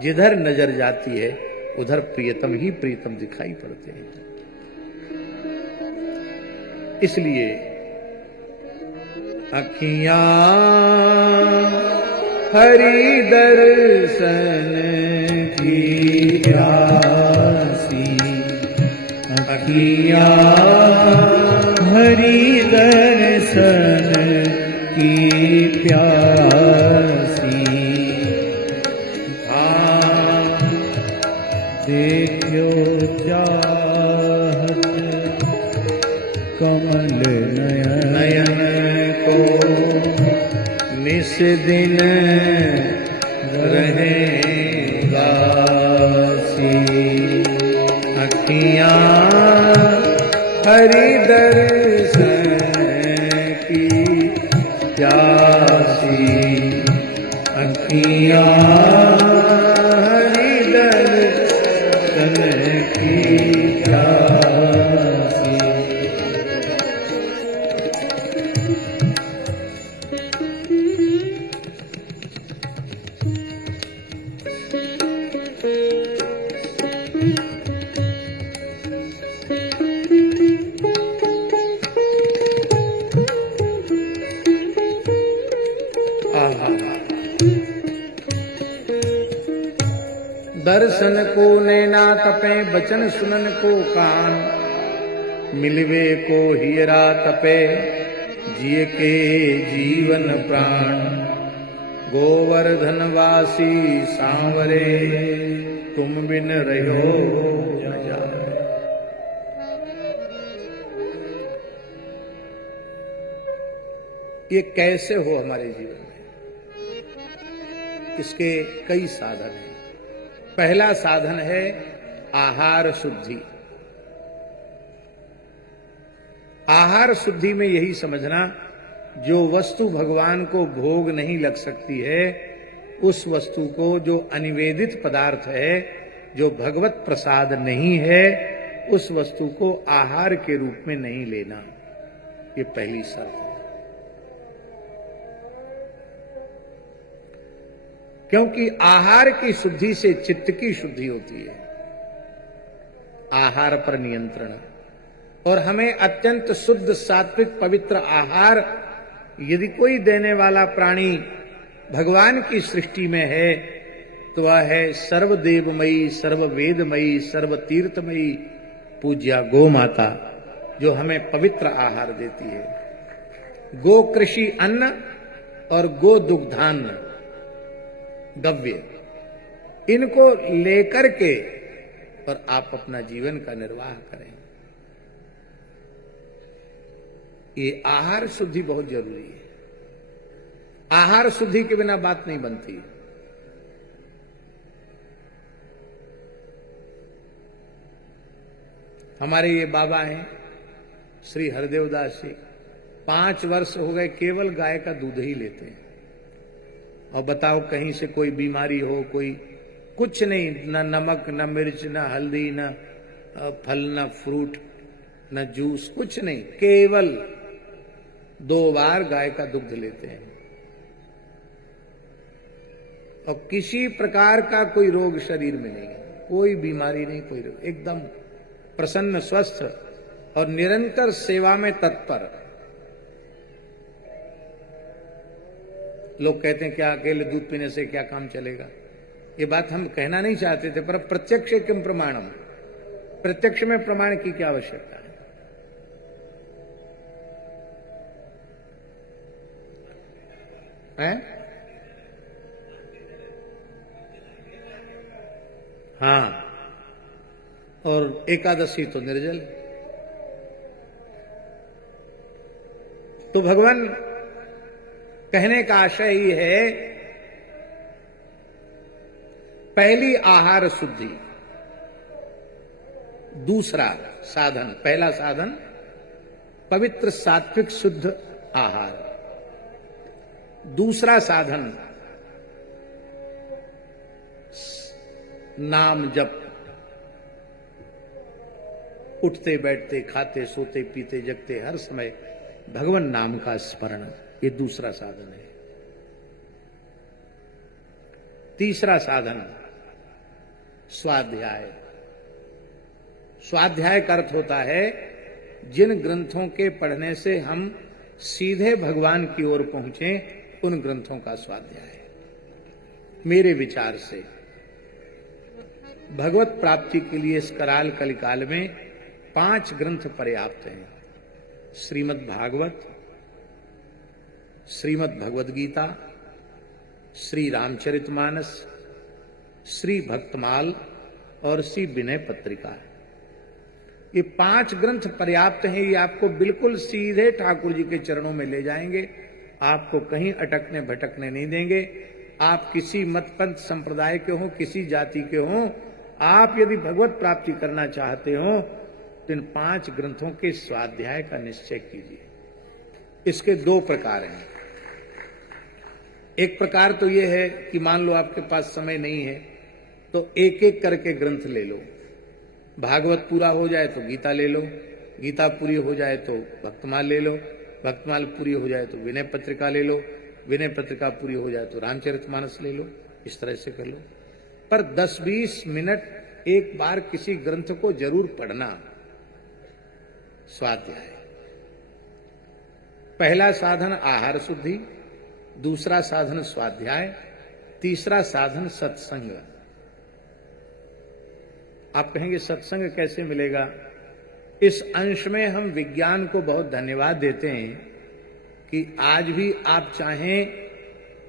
जिधर नजर जाती है उधर प्रियतम ही प्रियतम दिखाई पड़ते हैं। इसलिए अखियां हरि दर्शन की प्यासी, अखियां हरि दर्शन की प्यासी, देखो चाहत कमल नयन को, निस दिन रहेगा सी। अखियां हरि दर्शन की प्यासी, अखियां हरि दर्शन की प्यासी, दर्शन को नैना तपे बचन सुनन को कान, मिलवे को हीरा तपे जिए के जीवन प्राण। गोवर्धनवासी सांवरे तुम बिन रहो न जाए। ये कैसे हो हमारे जीवन में? इसके कई साधन हैं। पहला साधन है आहार शुद्धि। आहार शुद्धि में यही समझना, जो वस्तु भगवान को भोग नहीं लग सकती है उस वस्तु को, जो अनिवेदित पदार्थ है, जो भगवत प्रसाद नहीं है, उस वस्तु को आहार के रूप में नहीं लेना। ये पहली शर्त है। क्योंकि आहार की शुद्धि से चित्त की शुद्धि होती है। आहार पर नियंत्रण, और हमें अत्यंत शुद्ध सात्विक पवित्र आहार यदि कोई देने वाला प्राणी भगवान की सृष्टि में है तो वह है सर्वदेवमयी, सर्ववेदमयी, सर्वतीर्थमयी पूज्या गौ माता, जो हमें पवित्र आहार देती है। गो कृषि अन्न और गो दुग्धान्न गव्य, इनको लेकर के और आप अपना जीवन का निर्वाह करें। ये आहार शुद्धि बहुत जरूरी है। आहार शुद्धि के बिना बात नहीं बनती। हमारे ये बाबा हैं श्री हरदेवदास जी, 5 वर्ष हो गए केवल गाय का दूध ही लेते हैं। और बताओ कहीं से कोई बीमारी हो, कोई कुछ नहीं, न नमक न मिर्च न हल्दी न फल न फ्रूट न जूस, कुछ नहीं, केवल 2 बार गाय का दुग्ध लेते हैं। और किसी प्रकार का कोई रोग शरीर में नहीं है, कोई बीमारी नहीं, कोई रोग, एकदम प्रसन्न स्वस्थ और निरंतर सेवा में तत्पर। लोग कहते हैं क्या अकेले दूध पीने से क्या काम चलेगा? ये बात हम कहना नहीं चाहते थे, पर प्रत्यक्ष किम प्रमाणम, प्रत्यक्ष में प्रमाण की क्या आवश्यकता है? हाँ, और एकादशी तो निर्जल। तो भगवान कहने का आशय ही है, पहली आहार शुद्धि, दूसरा साधन, पहला साधन पवित्र सात्विक शुद्ध आहार, दूसरा साधन नाम जप, उठते बैठते खाते सोते पीते जगते हर समय भगवान नाम का स्मरण, ये दूसरा साधन है। तीसरा साधन स्वाध्याय। स्वाध्याय का अर्थ होता है जिन ग्रंथों के पढ़ने से हम सीधे भगवान की ओर पहुंचे, उन ग्रंथों का स्वाध्याय। मेरे विचार से भगवत प्राप्ति के लिए इस कराल कलिकाल में 5 ग्रंथ पर्याप्त हैं। श्रीमद् भागवत, श्रीमद् भगवद गीता, श्री रामचरितमानस, श्री भक्तमाल और श्री विनय पत्रिका। ये 5 ग्रंथ पर्याप्त हैं। ये आपको बिल्कुल सीधे ठाकुर जी के चरणों में ले जाएंगे, आपको कहीं अटकने भटकने नहीं देंगे। आप किसी मत पंथ संप्रदाय के हो, किसी जाति के हो, आप यदि भगवत प्राप्ति करना चाहते हो तो इन 5 ग्रंथों के स्वाध्याय का निश्चय कीजिए। इसके 2 प्रकार हैं। एक प्रकार तो यह है कि मान लो आपके पास समय नहीं है तो एक एक करके ग्रंथ ले लो। भागवत पूरा हो जाए तो गीता ले लो, गीता पूरी हो जाए तो भक्तमाल ले लो, भक्तमाल पूरी हो जाए तो विनय पत्रिका ले लो, विनय पत्रिका पूरी हो जाए तो रामचरितमानस ले लो। इस तरह से कर लो। पर 10-20 मिनट एक बार किसी ग्रंथ को जरूर पढ़ना। स्वाध्याय, पहला साधन आहार शुद्धि, दूसरा साधन स्वाध्याय, तीसरा साधन सत्संग। आप कहेंगे सत्संग कैसे मिलेगा? इस अंश में हम विज्ञान को बहुत धन्यवाद देते हैं कि आज भी आप चाहें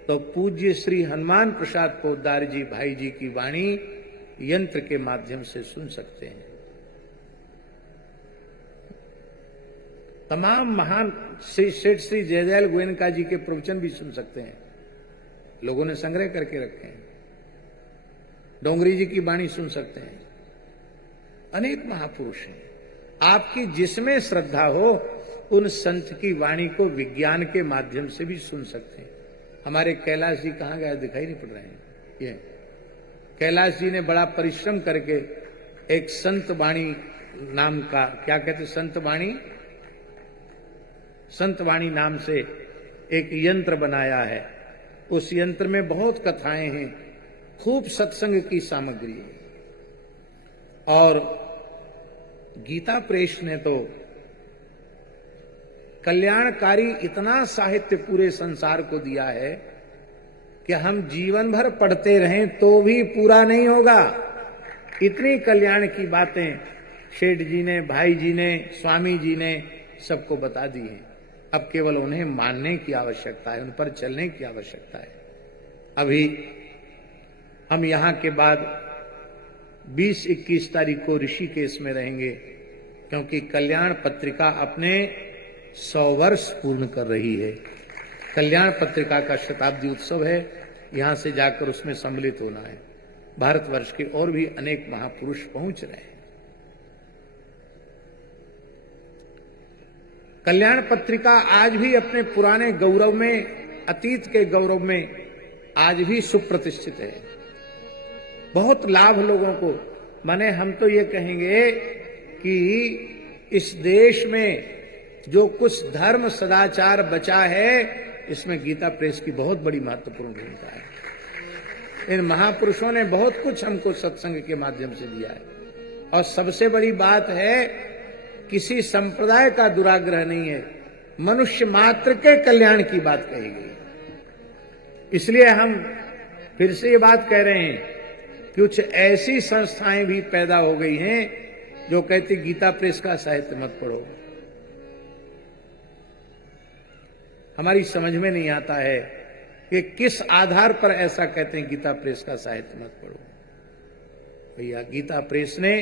तो पूज्य श्री हनुमान प्रसाद पोद्दार जी भाई जी की वाणी यंत्र के माध्यम से सुन सकते हैं। तमाम महान सेठ श्री जयदयाल गोयनका जी के प्रवचन भी सुन सकते हैं, लोगों ने संग्रह करके रखे हैं। डोंगरी जी की वाणी सुन सकते हैं। अनेक महापुरुष हैं। आपकी जिसमें श्रद्धा हो उन संत की वाणी को विज्ञान के माध्यम से भी सुन सकते हैं। हमारे कैलाश जी कहाँ गए, दिखाई नहीं पड़ रहे हैं। ये कैलाश जी ने बड़ा परिश्रम करके एक संत वाणी नाम का, क्या कहते, संत वाणी नाम से एक यंत्र बनाया है। उस यंत्र में बहुत कथाएं हैं, खूब सत्संग की सामग्री है। और गीता प्रेस ने तो कल्याणकारी इतना साहित्य पूरे संसार को दिया है कि हम जीवन भर पढ़ते रहें तो भी पूरा नहीं होगा। इतनी कल्याण की बातें शेठ जी ने, भाई जी ने, स्वामी जी ने सबको बता दी हैं। अब केवल उन्हें मानने की आवश्यकता है, उन पर चलने की आवश्यकता है। अभी हम यहाँ के बाद 20-21 तारीख को ऋषिकेश में रहेंगे, क्योंकि कल्याण पत्रिका अपने 100 वर्ष पूर्ण कर रही है। कल्याण पत्रिका का शताब्दी उत्सव है, यहां से जाकर उसमें सम्मिलित होना है। भारतवर्ष के और भी अनेक महापुरुष पहुंच रहे हैं। कल्याण पत्रिका आज भी अपने पुराने गौरव में, अतीत के गौरव में आज भी सुप्रतिष्ठित है। बहुत लाभ लोगों को, माने हम तो ये कहेंगे कि इस देश में जो कुछ धर्म सदाचार बचा है, इसमें गीता प्रेस की बहुत बड़ी महत्वपूर्ण भूमिका है। इन महापुरुषों ने बहुत कुछ हमको सत्संग के माध्यम से दिया है। और सबसे बड़ी बात है, किसी संप्रदाय का दुराग्रह नहीं है, मनुष्य मात्र के कल्याण की बात कही गई। इसलिए हम फिर से ये बात कह रहे हैं, कुछ ऐसी संस्थाएं भी पैदा हो गई हैं जो कहती गीता प्रेस का साहित्य मत पढ़ो। हमारी समझ में नहीं आता है कि किस आधार पर ऐसा कहते हैं गीता प्रेस का साहित्य मत पढ़ो। भैया, गीता प्रेस ने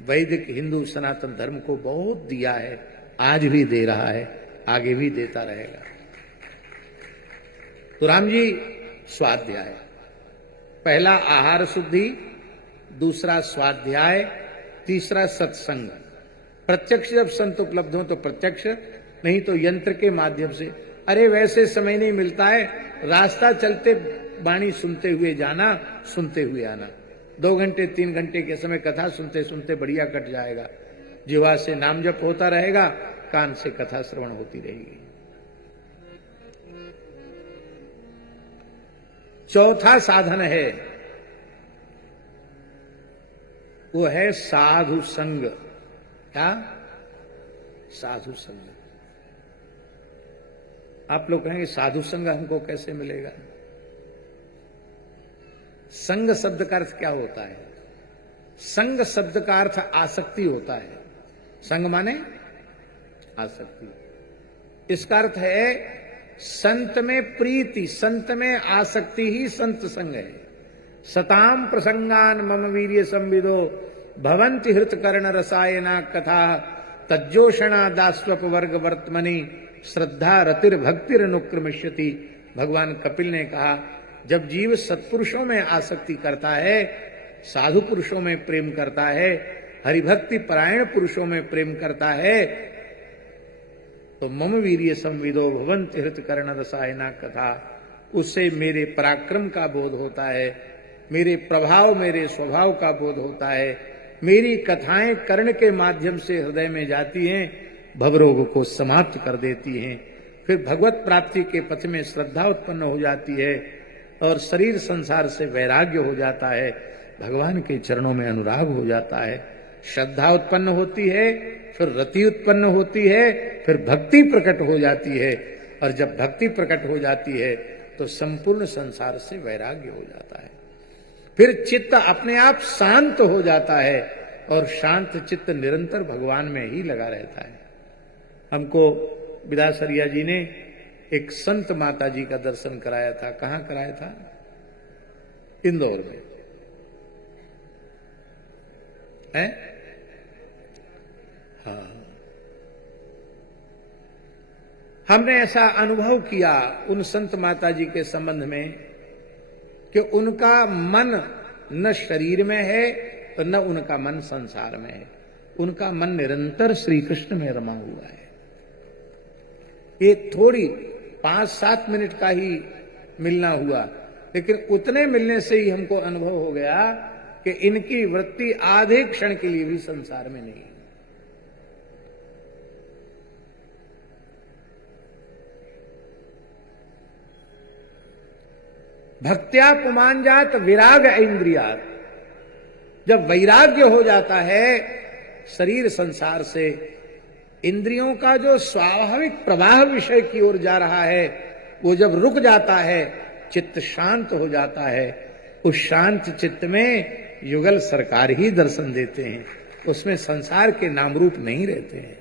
वैदिक हिंदू सनातन धर्म को बहुत दिया है, आज भी दे रहा है, आगे भी देता रहेगा। तो राम जी स्वाध्याय, पहला आहार शुद्धि, दूसरा स्वाध्याय, तीसरा सत्संग। प्रत्यक्ष जब संत उपलब्ध हो तो प्रत्यक्ष, नहीं तो यंत्र के माध्यम से। अरे वैसे समय नहीं मिलता है, रास्ता चलते वाणी सुनते हुए जाना, सुनते हुए आना। 2 घंटे 3 घंटे के समय कथा सुनते सुनते बढ़िया कट जाएगा। जिह्वा से नाम जप होता रहेगा, कान से कथा श्रवण होती रहेगी। चौथा साधन है, वो है साधु संग। क्या? साधु संग। आप लोग कहेंगे साधु संग हमको कैसे मिलेगा? संग शब्द का अर्थ क्या होता है? संग शब्द का अर्थ आसक्ति होता है। संग माने आसक्ति। इसका अर्थ है संत में प्रीति, संत में आसक्ति ही संत संग है। सताम प्रसंगान मम वीर्य संविदो भवंति हृत कर्ण रसायना कथा तज्जोषणा दास्वप वर्ग वर्तमनि श्रद्धा रतिर भक्तिर अनुक्रमिष्यति। भगवान कपिल ने कहा, जब जीव सत्पुरुषों में आसक्ति करता है, साधु पुरुषों में प्रेम करता है, हरिभक्ति परायण पुरुषों में प्रेम करता है, तो मम वीर्य संविदो भवंति हृत कर्ण रसायना कथा, उससे मेरे पराक्रम का बोध होता है, मेरे प्रभाव मेरे स्वभाव का बोध होता है, मेरी कथाएं कर्ण के माध्यम से हृदय में जाती हैं, भवरोग को समाप्त कर देती हैं। फिर भगवत प्राप्ति के पथ में श्रद्धा उत्पन्न हो जाती है और शरीर संसार से वैराग्य हो जाता है, भगवान के चरणों में अनुराग हो जाता है। श्रद्धा उत्पन्न होती है, फिर रति उत्पन्न होती है, फिर भक्ति प्रकट हो जाती है, और जब भक्ति प्रकट हो जाती है तो संपूर्ण संसार से वैराग्य हो जाता है। फिर चित्त अपने आप शांत हो जाता है और शांत चित्त निरंतर भगवान में ही लगा रहता है। हमको विदासरिया जी ने एक संत माता जी का दर्शन कराया था। कहां कराया था? इंदौर में है। हाँ, हमने ऐसा अनुभव किया उन संत माता जी के संबंध में कि उनका मन न शरीर में है और न उनका मन संसार में है। उनका मन निरंतर श्री कृष्ण में रमा हुआ है। ये थोड़ी 5-7 मिनट का ही मिलना हुआ, लेकिन उतने मिलने से ही हमको अनुभव हो गया कि इनकी वृत्ति आधे क्षण के लिए भी संसार में नहीं है। भक्त्या पुमान जात विराग इंद्रियात, जब वैराग्य हो जाता है शरीर संसार से, इंद्रियों का जो स्वाभाविक प्रवाह विषय की ओर जा रहा है वो जब रुक जाता है, चित्त शांत हो जाता है। उस शांत चित्त में युगल सरकार ही दर्शन देते हैं, उसमें संसार के नाम रूप नहीं रहते हैं।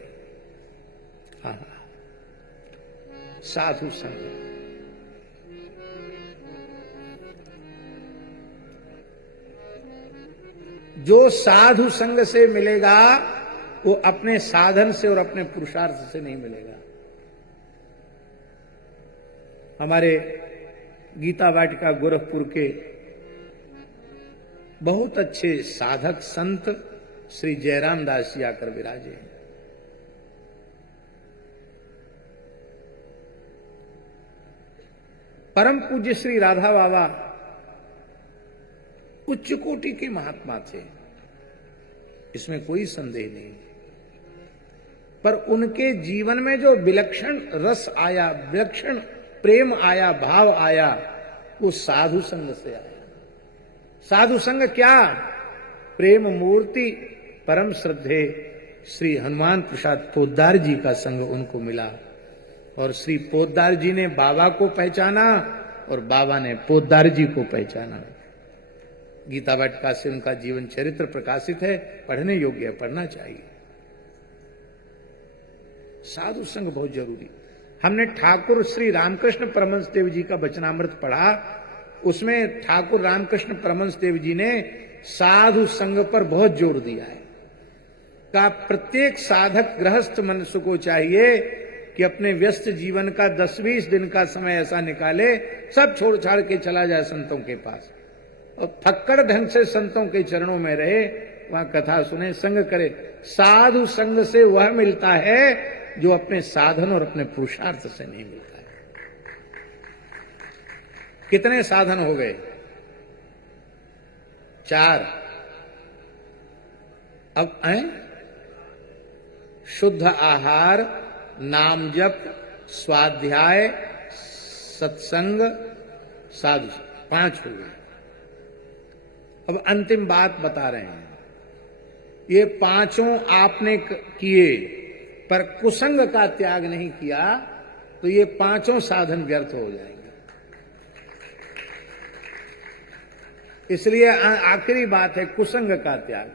हाँ, साधु संग। जो साधु संग से मिलेगा वो अपने साधन से और अपने पुरुषार्थ से नहीं मिलेगा। हमारे गीता वाटिका गोरखपुर के बहुत अच्छे साधक संत श्री जयराम दास जी आकर विराजे। परम पूज्य श्री राधा बाबा उच्च कोटि के महात्मा थे, इसमें कोई संदेह नहीं, पर उनके जीवन में जो विलक्षण रस आया, विलक्षण प्रेम आया, भाव आया, वो साधु संग से आया। साधु संग क्या? प्रेम मूर्ति परम श्रद्धे श्री हनुमान प्रसाद पोद्दार जी का संग उनको मिला, और श्री पोद्दार जी ने बाबा को पहचाना और बाबा ने पोद्दार जी को पहचाना। गीता वाटिका से उनका जीवन चरित्र प्रकाशित है, पढ़ने योग्य है, पढ़ना चाहिए। साधु संग बहुत जरूरी। हमने ठाकुर श्री रामकृष्ण परमहंस देव जी का वचनामृत पढ़ा, उसमें ठाकुर रामकृष्ण परमहंस देव जी ने साधु संग पर बहुत जोर दिया है। का प्रत्येक साधक गृहस्थ मनुष्य को चाहिए कि अपने व्यस्त जीवन का 10-20 दिन का समय ऐसा निकाले, सब छोड़ छाड़ के चला जाए संतों के पास और फक्कड़ ढंग से संतों के चरणों में रहे, वहां कथा सुने, संग करे। साधु संग से वह मिलता है जो अपने साधन और अपने पुरुषार्थ से नहीं मिलता है। कितने साधन हो गए? 4। अब शुद्ध आहार, नाम जप, स्वाध्याय, सत्संग, साधु, 5 हो गए। अब अंतिम बात बता रहे हैं, ये 5 आपने किए पर कुसंग का त्याग नहीं किया तो ये 5 साधन व्यर्थ हो जाएंगे। इसलिए आखिरी बात है कुसंग का त्याग।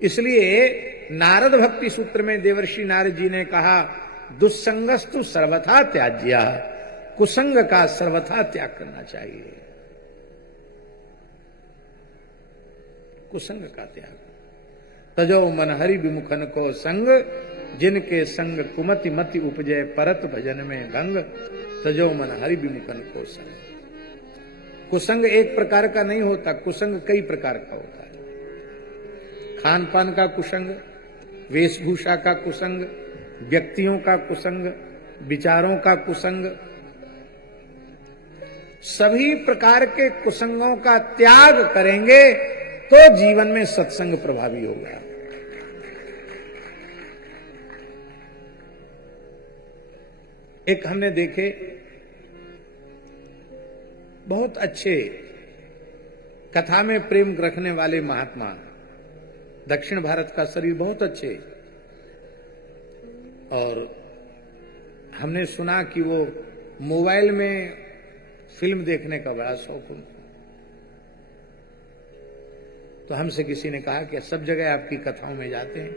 इसलिए नारद भक्ति सूत्र में देवर्षि नारद जी ने कहा, दुस्संगस्तु सर्वथा त्याज्य, कुसंग का सर्वथा त्याग करना चाहिए। कुसंग का त्याग। तजो मन हरि विमुखन को संग, जिनके संग कुमति मति उपजय, परत भजन में भंग, तजो मन हरि विमुखन को संग। कुसंग एक प्रकार का नहीं होता, कुसंग कई प्रकार का होता है। खान पान का कुसंग, वेशभूषा का कुसंग, व्यक्तियों का कुसंग, विचारों का कुसंग, सभी प्रकार के कुसंगों का त्याग करेंगे तो जीवन में सत्संग प्रभावी होगा। एक हमने देखे बहुत अच्छे कथा में प्रेम रखने वाले महात्मा, दक्षिण भारत का शरीर बहुत अच्छे, और हमने सुना कि वो मोबाइल में फिल्म देखने का बड़ा शौक उनको। तो हमसे किसी ने कहा कि सब जगह आपकी कथाओं में जाते हैं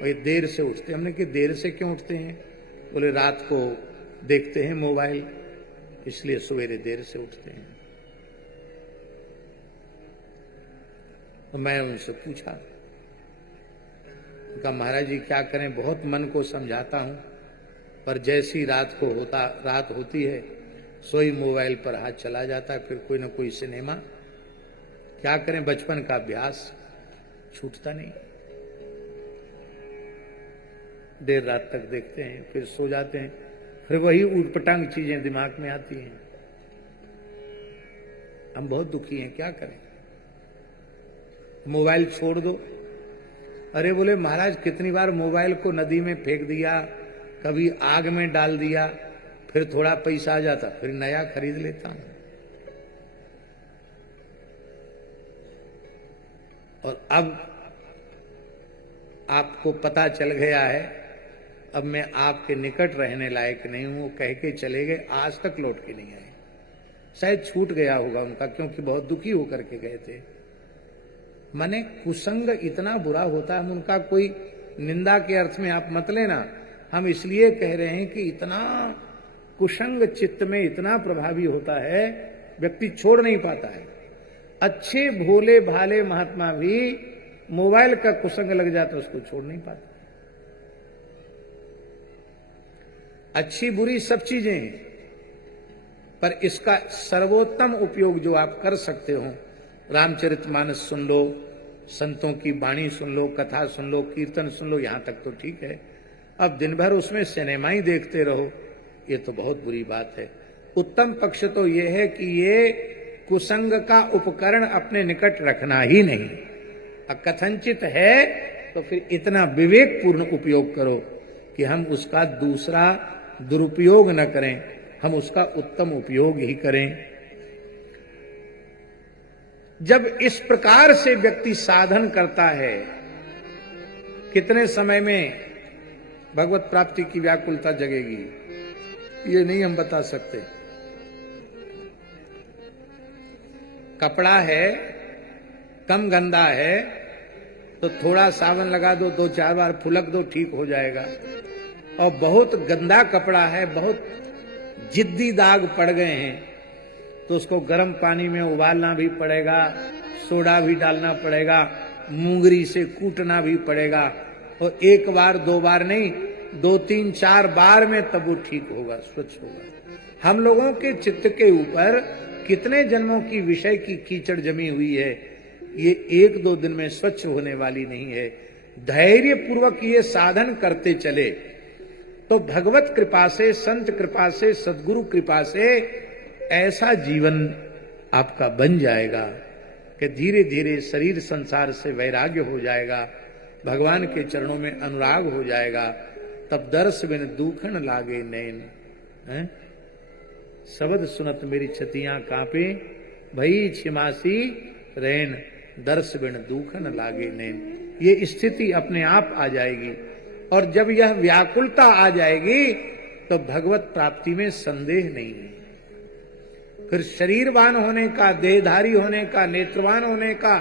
और ये देर से उठते हैं। हमने कि देर से क्यों उठते हैं? बोले रात को देखते हैं मोबाइल, इसलिए सवेरे देर से उठते हैं। तो मैं उनसे पूछा, कहा महाराज जी क्या करें, बहुत मन को समझाता हूं, पर जैसी रात होती है सोई मोबाइल पर हाथ चला जाता है, फिर कोई ना कोई सिनेमा। क्या करें, बचपन का अभ्यास छूटता नहीं। देर रात तक देखते हैं, फिर सो जाते हैं, फिर वही ऊटपटांग चीजें दिमाग में आती हैं। हम बहुत दुखी हैं, क्या करें? मोबाइल छोड़ दो। अरे बोले महाराज कितनी बार मोबाइल को नदी में फेंक दिया, कभी आग में डाल दिया, फिर थोड़ा पैसा आ जाता, फिर नया खरीद लेता हूं। और अब आपको पता चल गया है, अब मैं आपके निकट रहने लायक नहीं हूं, कह के चले गए, आज तक लौट के नहीं आए। शायद छूट गया होगा उनका, क्योंकि बहुत दुखी होकर के गए थे। माने कुसंग इतना बुरा होता है, उनका कोई निंदा के अर्थ में आप मत लेना, हम इसलिए कह रहे हैं कि इतना कुसंग चित्त में इतना प्रभावी होता है, व्यक्ति छोड़ नहीं पाता है। अच्छे भोले भाले महात्मा भी मोबाइल का कुसंग लग जाता है, उसको छोड़ नहीं पाता। अच्छी बुरी सब चीजें हैं, पर इसका सर्वोत्तम उपयोग जो आप कर सकते हो, रामचरितमानस सुन लो, संतों की वाणी सुन लो, कथा सुन लो, कीर्तन सुन लो, यहां तक तो ठीक है। अब दिन भर उसमें सिनेमा ही देखते रहो, ये तो बहुत बुरी बात है। उत्तम पक्ष तो ये है कि ये कुसंग का उपकरण अपने निकट रखना ही नहीं। कथनचित है तो फिर इतना विवेकपूर्ण उपयोग करो कि हम उसका दूसरा दुरुपयोग न करें, हम उसका उत्तम उपयोग ही करें। जब इस प्रकार से व्यक्ति साधन करता है, कितने समय में भगवत प्राप्ति की व्याकुलता जगेगी ये नहीं हम बता सकते। कपड़ा है, कम गंदा है तो थोड़ा साबुन लगा दो, 2-4 बार फुलक दो, ठीक हो जाएगा। और बहुत गंदा कपड़ा है, बहुत जिद्दी दाग पड़ गए हैं, तो उसको गर्म पानी में उबालना भी पड़ेगा, सोडा भी डालना पड़ेगा, मूंगरी से कूटना भी पड़ेगा, और 1 बार 2 बार नहीं, 2-3-4 बार में तब वो ठीक होगा, स्वच्छ होगा। हम लोगों के चित्त के ऊपर कितने जन्मों की विषय की कीचड़ जमी हुई है, ये 1-2 दिन में स्वच्छ होने वाली नहीं है। धैर्य पूर्वक ये साधन करते चले तो भगवत कृपा से, संत कृपा से, सदगुरु कृपा से ऐसा जीवन आपका बन जाएगा कि धीरे धीरे शरीर संसार से वैराग्य हो जाएगा, भगवान के चरणों में अनुराग हो जाएगा। तब दर्श बिन दूखन लागे नैन, शब्द सुनत मेरी छतियां कांपे, भई छिमासी रैन, दर्श बिन दूखन लागे नैन। ये स्थिति अपने आप आ जाएगी, और जब यह व्याकुलता आ जाएगी तो भगवत प्राप्ति में संदेह नहीं है। फिर शरीरवान होने का, देहधारी होने का, नेत्रवान होने का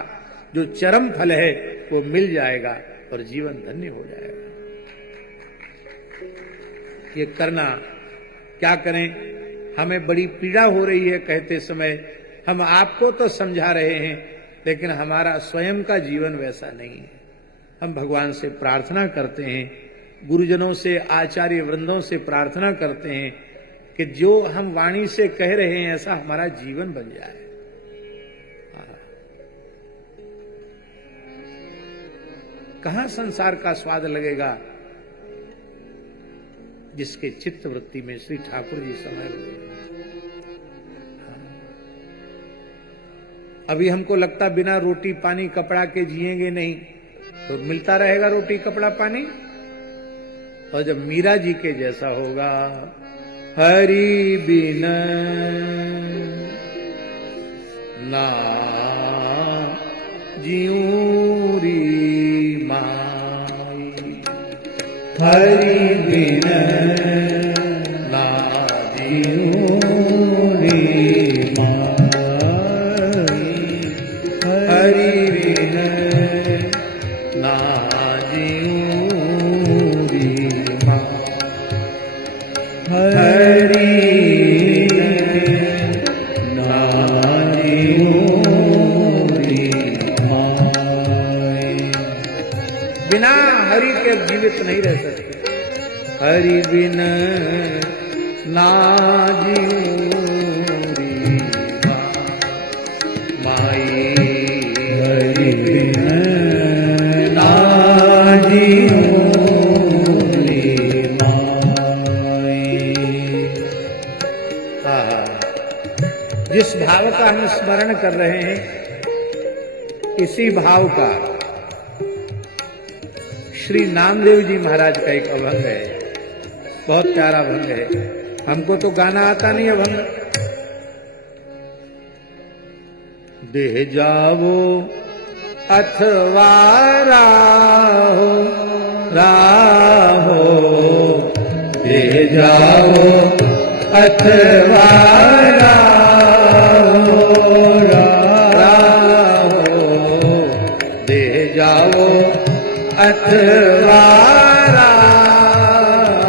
जो चरम फल है वो मिल जाएगा और जीवन धन्य हो जाएगा। ये करना क्या करें, हमें बड़ी पीड़ा हो रही है कहते समय, हम आपको तो समझा रहे हैं लेकिन हमारा स्वयं का जीवन वैसा नहीं है। हम भगवान से प्रार्थना करते हैं, गुरुजनों से, आचार्य वृंदों से प्रार्थना करते हैं कि जो हम वाणी से कह रहे हैं ऐसा हमारा जीवन बन जाए। कहां संसार का स्वाद लगेगा जिसके चित्त वृत्ति में श्री ठाकुर जी समाये हुए हैं। अभी हमको लगता बिना रोटी पानी कपड़ा के जिएंगे नहीं, तो मिलता रहेगा रोटी कपड़ा पानी। और जब मीरा जी के जैसा होगा, हरि बिन ना जियूं री माई, हरि बिन ना जियूं री माई, हरि बिन ना जियूं री माई, हरि बिना हरि के जीवित नहीं रह सकते। हरि बिन ना जियूं री माई, हरि बिन ना जियूं री माई। जिस भाव का हम स्मरण कर रहे हैं, इसी भाव का श्री नामदेव जी महाराज का एक अभंग है, बहुत प्यारा अभंग है। हमको तो गाना आता नहीं अभंग। देह जावो अथवा राहो, राहो, देह जावो अथवा राहो, राहो, देह जावो अथवा राहो,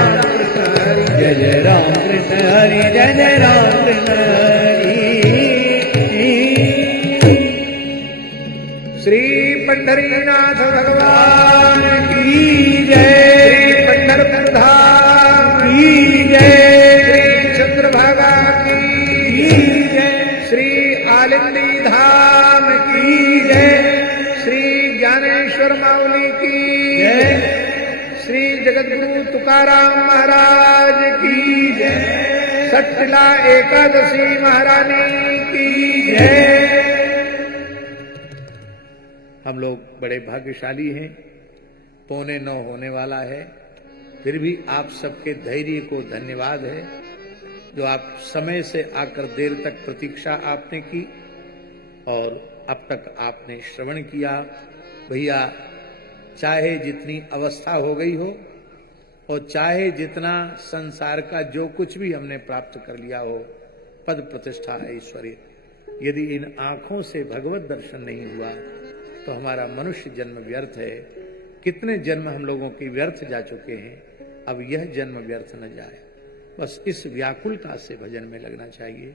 पंढरीनाथ भगवान की जय, श्री पंढरपुर धाम की जय, श्री चंद्रभागा की जय, श्री आलिंदी धाम की जय, श्री ज्ञानेश्वर माउली की जय, श्री जगद्गुरु तुकाराम महाराज की जय, सटला एकादशी महारानी की जय। हम लोग बड़े भाग्यशाली हैं, 8:45 होने वाला है, फिर भी आप सबके धैर्य को धन्यवाद है जो आप समय से आकर देर तक प्रतीक्षा आपने की और अब तक आपने श्रवण किया। भैया, चाहे जितनी अवस्था हो गई हो और चाहे जितना संसार का जो कुछ भी हमने प्राप्त कर लिया हो, पद प्रतिष्ठा ऐश्वर्य, यदि इन आंखों से भगवत दर्शन नहीं हुआ तो हमारा मनुष्य जन्म व्यर्थ है। कितने जन्म हम लोगों के व्यर्थ जा चुके हैं, अब यह जन्म व्यर्थ न जाए। बस इस व्याकुलता से भजन में लगना चाहिए।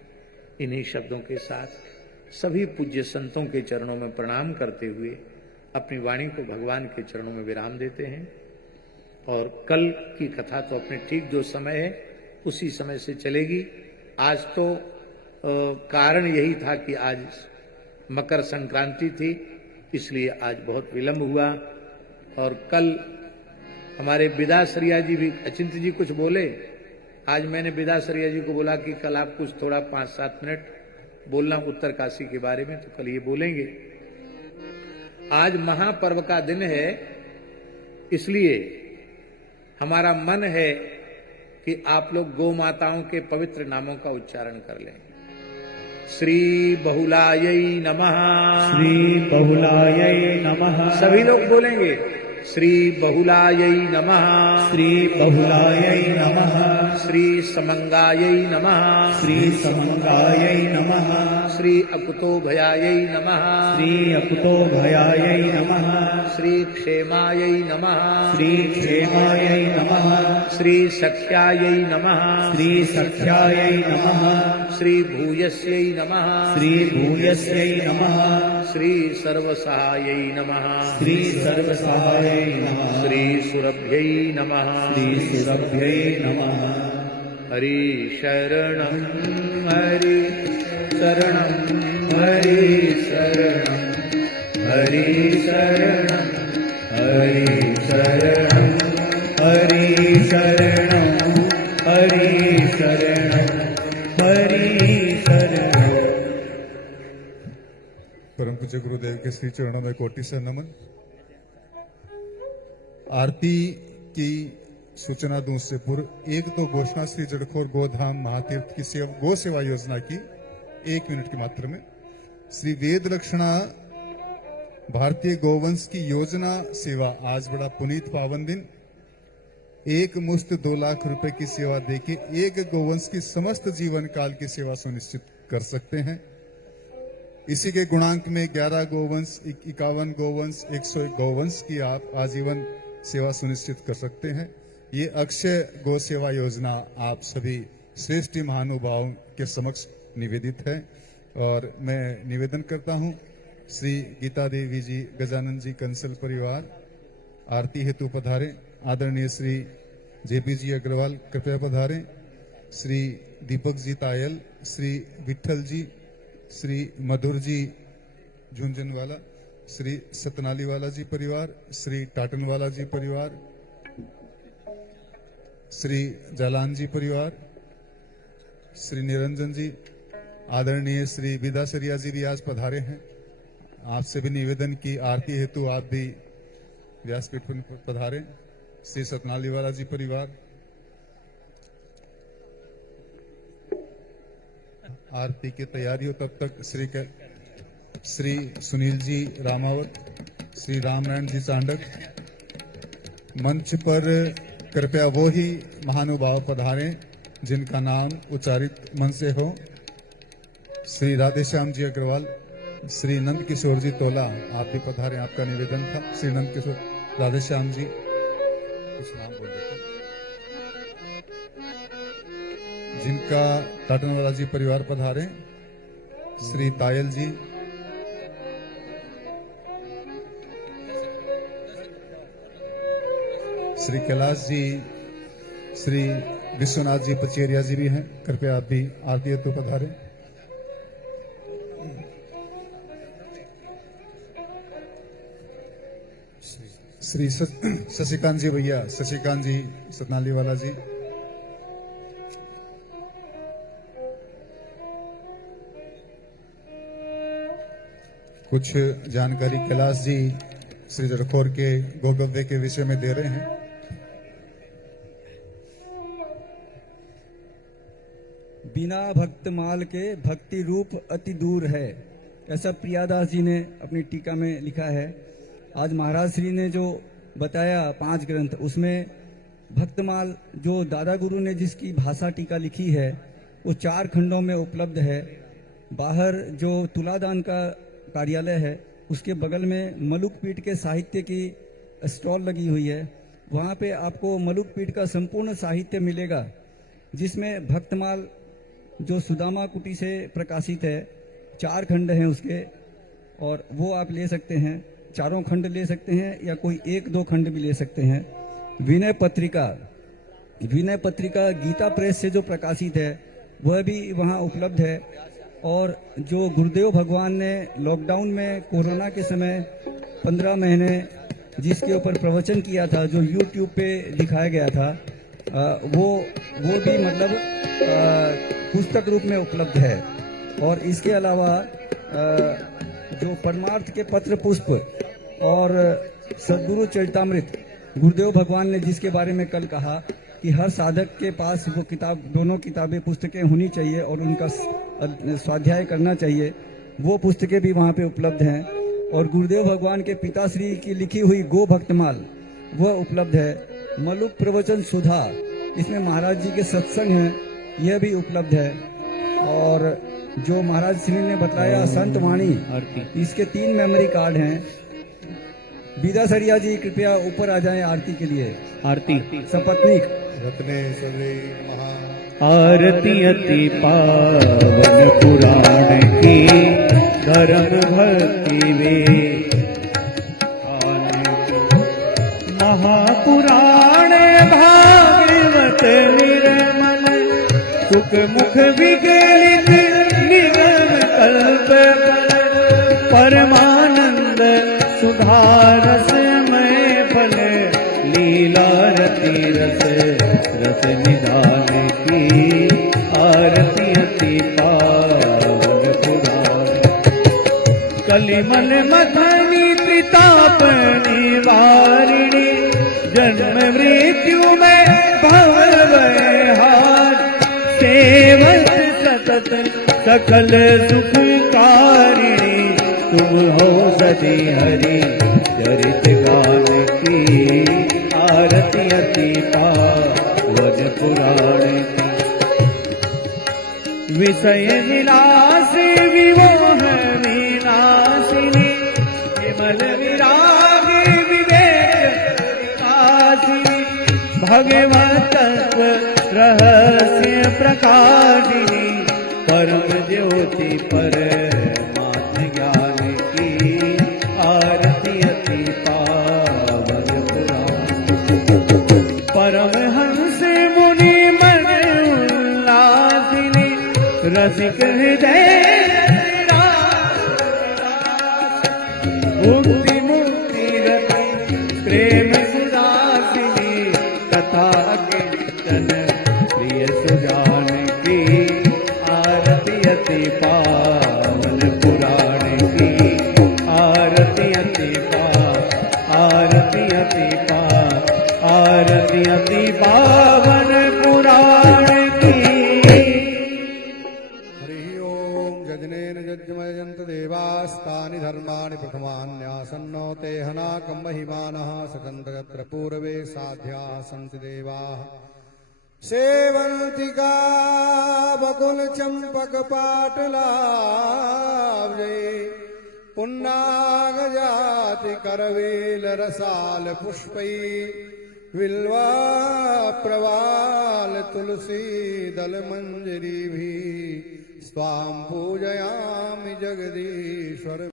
इन्हीं शब्दों के साथ सभी पूज्य संतों के चरणों में प्रणाम करते हुए अपनी वाणी को भगवान के चरणों में विराम देते हैं। और कल की कथा तो अपने ठीक जो समय है उसी समय से चलेगी। आज तो कारण यही था कि आज मकर संक्रांति थी, इसलिए आज बहुत विलंब हुआ। और कल हमारे विदासरिया जी भी, अचिंत जी कुछ बोले। आज मैंने विदासरिया जी को बोला कि कल आप कुछ थोड़ा 5-7 मिनट बोलना उत्तर काशी के बारे में, तो कल ये बोलेंगे। आज महापर्व का दिन है, इसलिए हमारा मन है कि आप लोग गौ माताओं के पवित्र नामों का उच्चारण कर लें। श्री बहुलायै नमः, श्री बहुलायै नमः, सभी लोग बोलेंगे। श्री बहुलायै नमः, श्री बहुलायै नमः, श्री समंगायै नमः, श्री समंगायै नमः, श्री अकुतो भयायै नमः, श्री अकुतो भयायै नमः, श्री क्षेमायै नमः, श्री क्षेमायै नमः, श्री सख्यायै नमः, श्री सख्यायै नमः, श्री भूयस्यै नमः, श्री भूयस्यै नमः, श्री सर्वसहायै नमः, श्री सर्वसहायै नमः, श्री सुरभ्यै नमः, श्री सुरभ्यै नमः। हरि शरणं हरि शरणं हरि शरणं हरि शरणं हरि शरणं हरि शरणं हरि शरणं हरि शरणं। परम पूज्य गुरुदेव के श्री चरणों में कोटि से नमन। आरती की सूचना दूं उससे पूर्व एक दो घोषणा श्री जड़खोर गोधाम महातीर्थ की गो सेवा योजना की 1 मिनट की मात्र में। श्री वेद लक्षणा भारतीय गोवंश की योजना सेवा आज बड़ा पुनीत पावन दिन। एक मुश्त 2 लाख रुपए की सेवा देके एक गोवंश की समस्त जीवन काल की सेवा सुनिश्चित कर सकते हैं। इसी के गुणांक में 11 गोवंश, 51 गोवंश, 101 गोवंश की आप आजीवन सेवा सुनिश्चित कर सकते हैं। ये अक्षय गो सेवा योजना आप सभी श्रेष्ठ महानुभावों के समक्ष निवेदित है और मैं निवेदन करता हूं श्री गीता देवी जी, गजानन जी कंसल परिवार आरती हेतु पधारे। आदरणीय श्री जेपी जी अग्रवाल कृपया पधारें। श्री दीपक जी तायल, श्री विठल जी, श्री मधुर जी झुंझुनवाला, श्री सतनालीवाला जी परिवार, श्री टाटनवाला जी परिवार, श्री जालान जी परिवार, श्री निरंजन जी, आदरणीय श्री विदासरिया जी भी आज पधारे हैं। आपसे भी निवेदन की आरती हेतु आप भी व्यासपीठ पर पधारें। श्री सतनालीवाला जी परिवार, आरती की तैयारी हो तब तक श्री सुनील जी रामावत, श्री रामनारायण जी चांडक, मंच पर कृपया वो ही महानुभाव पधारें जिनका नाम उच्चारित मन से हो। श्री राधेश्याम जी अग्रवाल, श्री नंद किशोर जी तोला, आप भी पधारें, आपका निवेदन था। श्री नंद किशोर राधेश्याम जी, कुछ नाम बोल देते, जिनका टाटनवाला जी परिवार पधारे। श्री तायल जी, श्री कैलाश जी, श्री विश्वनाथ जी पचेरिया जी भी हैं। कृपया आप भी आरती हेतु पधारें। श्री शशिकांत जी भैया, शशिकांत जी सतनाली वाला जी। कुछ जानकारी कैलाश जी श्री जड़खोर के गोगव्य के विषय में दे रहे हैं। बिना भक्तमाल के भक्ति रूप अति दूर है, ऐसा प्रियादास जी ने अपनी टीका में लिखा है। आज महाराज श्री ने जो बताया 5 ग्रंथ, उसमें भक्तमाल जो दादा गुरु ने जिसकी भाषा टीका लिखी है वो 4 खंडों में उपलब्ध है। बाहर जो तुलादान का कार्यालय है उसके बगल में मलुक पीठ के साहित्य की स्टॉल लगी हुई है। वहाँ पे आपको मलुक पीठ का संपूर्ण साहित्य मिलेगा, जिसमें भक्तमाल जो सुदामा कुटी से प्रकाशित है, 4 खंड हैं उसके, और वो आप ले सकते हैं। 4 खंड ले सकते हैं या कोई 1-2 खंड भी ले सकते हैं। विनय पत्रिका गीता प्रेस से जो प्रकाशित है वह भी वहाँ उपलब्ध है। और जो गुरुदेव भगवान ने लॉकडाउन में कोरोना के समय 15 महीने जिसके ऊपर प्रवचन किया था, जो YouTube पे दिखाया गया था, वो भी मतलब पुस्तक रूप में उपलब्ध है। और इसके अलावा जो परमार्थ के पत्र पुष्प और सद्गुरु चरितामृत, गुरुदेव भगवान ने जिसके बारे में कल कहा कि हर साधक के पास वो किताब, दोनों किताबें पुस्तकें होनी चाहिए और उनका स्वाध्याय करना चाहिए, वो पुस्तकें भी वहाँ पे उपलब्ध हैं। और गुरुदेव भगवान के पिताश्री की लिखी हुई गो भक्तमाल वह उपलब्ध है। मलुक प्रवचन सुधा, इसमें महाराज जी के सत्संग हैं, यह भी उपलब्ध है। और जो महाराज श्री ने बताया संत वाणी, इसके 3 मेमोरी कार्ड हैं। विदा सरिया जी कृपया ऊपर आ जाएं आरती के लिए। आरती सपत्नीक रत्नेश्वरी महा आरती अति पावन पुराण की धर्म भक्ति वे महापुराण भागवत निर्मल सुख मुख विगलित निगम कल्प परमानंद सुधारस में फल लीला रति रस रस निधान की आरती अति पावन पुराण कलिमल मथनी त्रिताप निवारिणी जन्म मृत्यु में भव हार सेवत सतत सकल सुखकारिणी तुम हो सजी हरि चरित गान की आरती अति पावन पुराण की विषय विलास विमोह विनाशिनी विमल विराग विवेक विकासिनी भगवत रहस्य प्रकाशिनी परम ज्योति परमात्म ज्ञान की आरती अति पावन पुराण परमहंस मुनि मन उल्लासिनी रसिक हृदय मुक्ति मुक्ति रति प्रेम सुदासिनी कथा कीर्तन प्रिय सुजान की आरती अति पावन पुराण की आरती अति पावन पुराण की। हरि ओम यजनेन यज्ञमयन्त देवास्तानि धर्माणि प्रथमान्यासन्नो ते हनाकं महिमानः सचन्त यत्र पूर्वे साध्या सन्ति देवाः सेवन्तिका बकुल चंपक पाटलाब्जे पुन्नाग जाति करवेल रसाल पुष्पै विल्वा प्रवाल तुलसी दल मंजरी भी स्वाम पूजयामि जगदीश्वर।